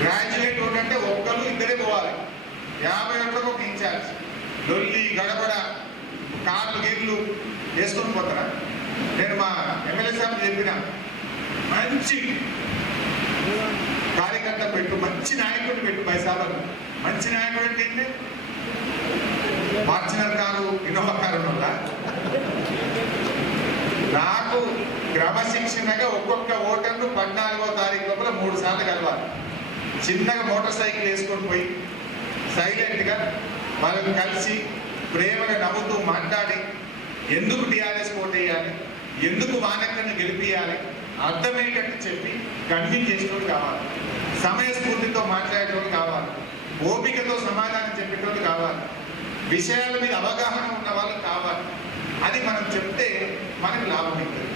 గ్రాడ్యుయేట్ ఓటు అంటే 1, 2 పోవాలి. 51 ఒక ఇన్ఛార్జ్. లొల్లి గడబడ కార్లు గీర్లు వేసుకొని పోతారా? నేను మా ఎమ్మెల్యే సాబ్ చెప్పిన మంచి కార్యకర్త పెట్టు, మంచి నాయకుడిని పెట్టు. పైసాబు మంచి నాయకుడు అంటే ఏంటి? ఫార్చునర్ కారు, ఇన్నోవా కారు వల్ల నాకు క్రమశిక్షణగా ఒక్కొక్క ఓటర్ను 14వ తారీఖు లోపల 3 సార్లు కలవాలి. చిన్నగా మోటార్ సైకిల్ వేసుకొని పోయి సైలెంట్గా వాళ్ళని కలిసి ప్రేమగా నవ్వుతూ మాట్లాడి ఎందుకు టీఆర్ఎస్ ఓటు వేయాలి, ఎందుకు వానక్కను గెలిపియాలి అర్థమయ్యేటట్టు చెప్పి కన్విన్స్ చేసేటోడు కావాలి. సమయస్ఫూర్తితో మాట్లాడేటోడు కావాలి. ఓపికతో సమాధానం చెప్పేటోడు కావాలి. విషయాల మీద అవగాహన ఉన్న వాళ్ళు కావాలి. అది మనం చెప్తే మనకు లాభం అవుతుంది.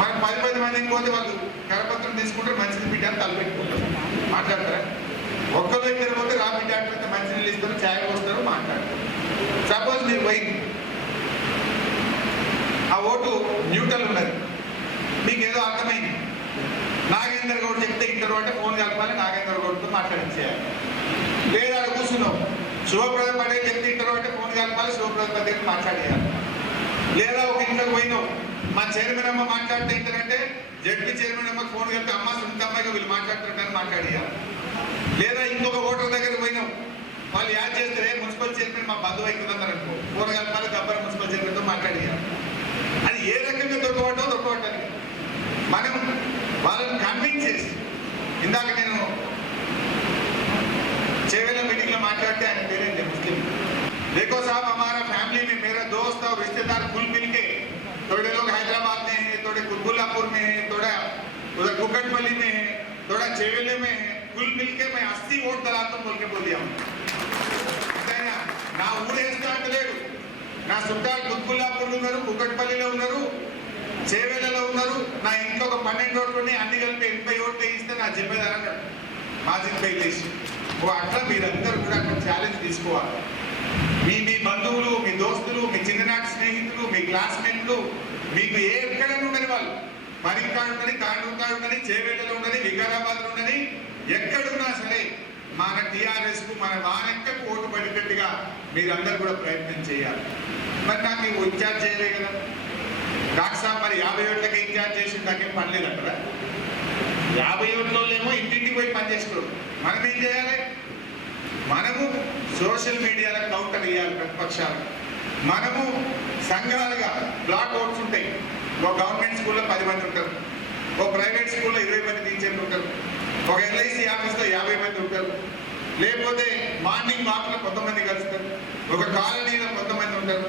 మనం 10 మందికి పోతే వాళ్ళు కరపత్రం తీసుకుంటారు, మంచిది బిడ్డ అని తలపెట్టుకుంటారు, మాట్లాడతారా? 1-2 పోతే రా బిడ్డ అంటే మంచినీళ్ళు ఇస్తారు, ఛాయ్ పోస్తారు, మాట్లాడతారు. సపోజ్ మీరు పోయి ఆ ఓటు న్యూట్రల్ ఉన్నది, మీకు ఏదో అర్థమైంది. నాగేందర్ గౌడ్ చెప్తే ఇంటర్ అంటే ఫోన్ కలపాలి, నాగేందర్ గౌడ్తో మాట్లాడించేయాలి. లేదా కూర్చున్నాం, శివప్రద పటేల్ చెప్తే ఇంటర్ అంటే ఫోన్ కలపాలి, శివప్రద పటేల్ మాట్లాడేయాలి. లేదా ఒక ఇంట్లోకి పోయినాం, మా చైర్మన్ అమ్మ మాట్లాడితే ఏంటంటే జడ్పీ చైర్మన్ అమ్మకి ఫోన్ కలిపి అమ్మ సునీత అమ్మాయిగా వీళ్ళు మాట్లాడుతుంటారని మాట్లాడేయాలి. లేదా ఇంకొక ఓటర్ దగ్గర పోయినాం, వాళ్ళు యాడ్ చేస్తే మున్సిపల్ చైర్మన్ మా బంధువు అవుతుందన్నారు అనుకో, ఫోన్ కలపాలి, గబ్బర్ మున్సిపల్ చైర్మన్తో మాట్లాడేయాలి. అది ఏ రకంగా దొరకబట్టాలి మనం వాళ్ళని కన్విన్స్ చేసి. ఇందాక నేను చేవేల మీటింగ్ లో మాట్లాడితే ఆయన పేరేంటి ముస్లిం, देखो साहब हमारा फैमिली में मेरा दोस्त और रिश्तेदार कुल मिलके थोड़े लोग हैदराबाद में है, थोड़े कुतुबुल्लापुर में है, थोड़ा उधर कुकटपल्ली में है, थोड़ा चेवेले में है, कुल मिलके मैं 80 वोट दलाता बोल के बोल दिया हूं। నా ఊరేస్తా అంటలేడు, నా చుట్టాలు బుద్బుల్లాపూర్లో ఉన్నారు, కుక్కట్పల్లిలో ఉన్నారు, చేవేలలో ఉన్నారు, నా ఇంట్లో ఒక 12 ఓట్లు ఉన్నాయి, అన్ని కలిపి 80 ఓట్లు వేయిస్తే నా జిమ్మేదారు అన్నాడు మాజీ పైలేసి. అట్లా మీరందరూ కూడా అక్కడ ఛాలెంజ్ తీసుకోవాలి. మీ మీ బంధువులు, మీ దోస్తులు, మీ చిన్ననాటి స్నేహితులు, మీ క్లాస్మేట్లు, మీకు ఎక్కడ ఉండని వాళ్ళు, మరికాడు ఉండని, తాండూరుకాడు ఉండని, చేవేళ్ళలో ఉండని, వికారాబాద్లో ఉండని, ఎక్కడున్నా సరే మన టీఆర్ఎస్ కు, మన వానెక్కకు ఓటు పడేటట్టుగా మీరందరూ కూడా ప్రయత్నం చేయాలి. మరి నాకు ఇన్ఛార్జ్ చేయలే కదా డాక్టర్ సాబ్, మరి 50 ఓట్లకి ఇన్ఛార్జ్ చేసి నాకేం పని లేదు అక్కడ. 50 ఓట్లలో ఏమో ఇంటింటికి పోయి పని చేసుకోరు. మనం ఏం చేయాలి? మనము సోషల్ మీడియాలో కౌంటర్ ఇవ్వాలి ప్రతిపక్షాలు. మనము సంఘాలుగా బ్లాక్ ఓట్స్ ఉంటాయి. ఒక గవర్నమెంట్ స్కూల్లో 10 మంది ఉంటారు, ఒక ప్రైవేట్ స్కూల్లో 20 మంది టీచర్లు ఉంటారు, ఒక ఎల్ఐసి ఆఫీస్లో 50 మంది ఉంటారు, లేకపోతే మార్నింగ్ వాక్లో కొంతమంది కలుస్తారు, ఒక కాలనీలో కొంతమంది ఉంటారు.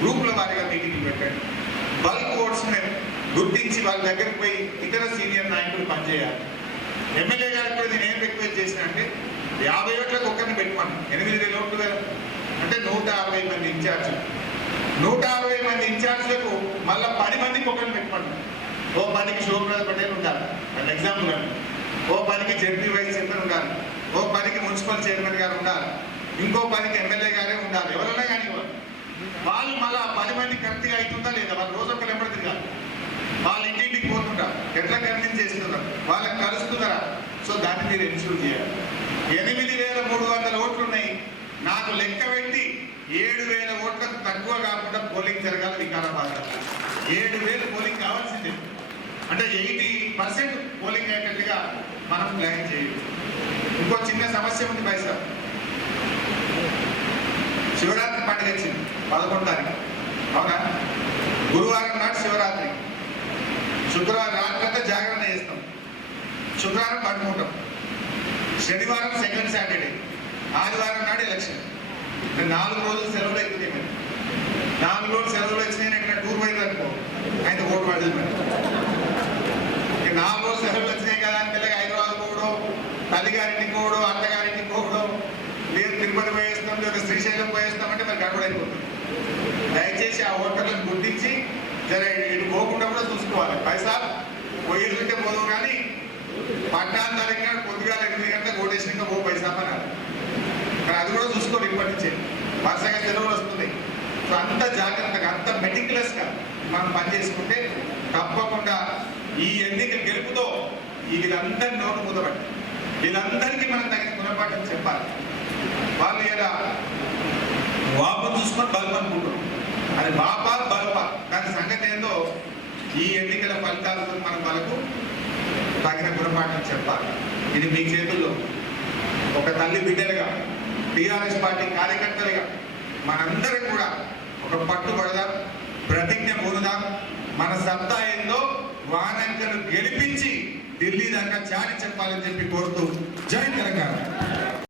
గ్రూపుల వారిగా మీటింగ్ పెట్టండి. బల్క్ ఓట్స్ గుర్తించి వాళ్ళ దగ్గరికి పోయి ఇతర సీనియర్ నాయకులు పనిచేయాలి. ఎమ్మెల్యే గారికి కూడా నేను ఏం రిక్వెస్ట్ చేసిన అంటే 50 ఓట్లకు ఒక్కరిని పెట్టుకోండి. 8,000 ఓట్లు కదా అంటే 160 మంది ఇన్ఛార్జీలు. 160 మంది ఇన్ఛార్జీలకు మళ్ళీ 10 మందికి ఒకరిని పెట్టుకోండి. ఓ 10కి శోభరాజ్ పటేల్ ఉండాలి, అంటే ఎగ్జాంపుల్ అండి. ఓ 10కి జడ్పీ వైస్ చైర్మన్ ఉండాలి, ఓ 10కి మున్సిపల్ చైర్మన్ గారు ఉండాలి, ఇంకో 10కి ఎమ్మెల్యే గారే ఉండాలి. ఎవరైనా కానీ వాళ్ళు మళ్ళీ 10 మంది కరెక్ట్గా అవుతుందా లేదా, వాళ్ళు రోజు ఒకరు ఎప్పుడు తిరగాలి, వాళ్ళ ఇంటింటికి పోతుంటారు, ఎట్లా కన్విన్స్ చేస్తున్నారు, వాళ్ళకి కలుస్తున్నారా? సో దాన్ని మీరు ఎన్షూర్ చేయాలి. 8,300 ఓట్లు ఉన్నాయి. నాకు లెక్క పెట్టి 7,000 ఓట్లకు తక్కువ కాకుండా పోలింగ్ జరగాలి వికారాబాద్. 7,000 పోలింగ్ కావాల్సిందే, అంటే 80% పోలింగ్ అయ్యేటట్టుగా మనం ప్లాన్ చేయాలి. ఇంకో చిన్న సమస్య ఉంది పైసా. శివరాత్రి పండుగ వచ్చింది 11 తారీఖు, అవునా? గురువారం నాడు శివరాత్రి, శుక్రవారం రాత్రి అంతా జాగరణ చేస్తాం, శుక్రవారం పడుకుంటాం, శనివారం సెకండ్ సాటర్డే, ఆదివారం నాడు ఎలక్షన్. 4 రోజులు సెలవులు అవుతుంది. 4 రోజులు సెలవులు వచ్చినాయి, ఎక్కడ టూర్ పోయింది అనుకో అయితే ఓటు పడదు. మరి 4 రోజులు సెలవులు వచ్చినాయి కదా అని పిల్లగా హైదరాబాద్ పోవడం, తల్లిగారింటికి పోవడం, అత్తగారింటికి పోవడం, లేదు తిరుపతి పోయేస్తాం, లేదా శ్రీశైలం పోయేస్తామంటే మరి గడపడైపోతుంది. దయచేసి ఆ ఓటర్లను గుర్తించి జర ఇటు పోకుండా కూడా చూసుకోవాలి. పైసా పోయేదంటే పోదు, కానీ 14 తారీఖు నాడు పొద్దుగా 8 గంటలకు ఓటేసినాక ఓ పైసా అన్నారు. కానీ అది కూడా చూసుకోరు. ఇప్పటి నుంచే వరుసగా సెలవులు వస్తున్నాయి. సో అంత జాగ్రత్తగా, అంత మెటిక్యులస్గా మనం పనిచేసుకుంటే తప్పకుండా ఈ ఎన్నిక గెలుపుతో వీళ్ళందరినీ నోటు మూదబట్టి వీళ్ళందరికీ మనం తగిన గుణపాఠం చెప్పాలి. వాళ్ళు ఇలా వాప చూసుకొని బల్బ్ అనుకుంటారు, అది వాప బల్బ, దాని సంగతి ఏందో ఈ ఎన్నికల ఫలితాలతో మనం వాళ్ళకు తగిన గుణపాఠం చెప్పాలి. ఇది మీ చేతుల్లో. ఒక తల్లి బిడ్డలుగా, టీఆర్ఎస్ పార్టీ కార్యకర్తలుగా మనందరం కూడా ఒక పట్టుబడదాం, ప్రతిజ్ఞ పూనుదాం. మన సత్తా ఏందో వానంకను గెలిపించి ఢిల్లీ దాకా చాటి చెప్పాలని చెప్పి కోరుతూ జై తెలంగాణ.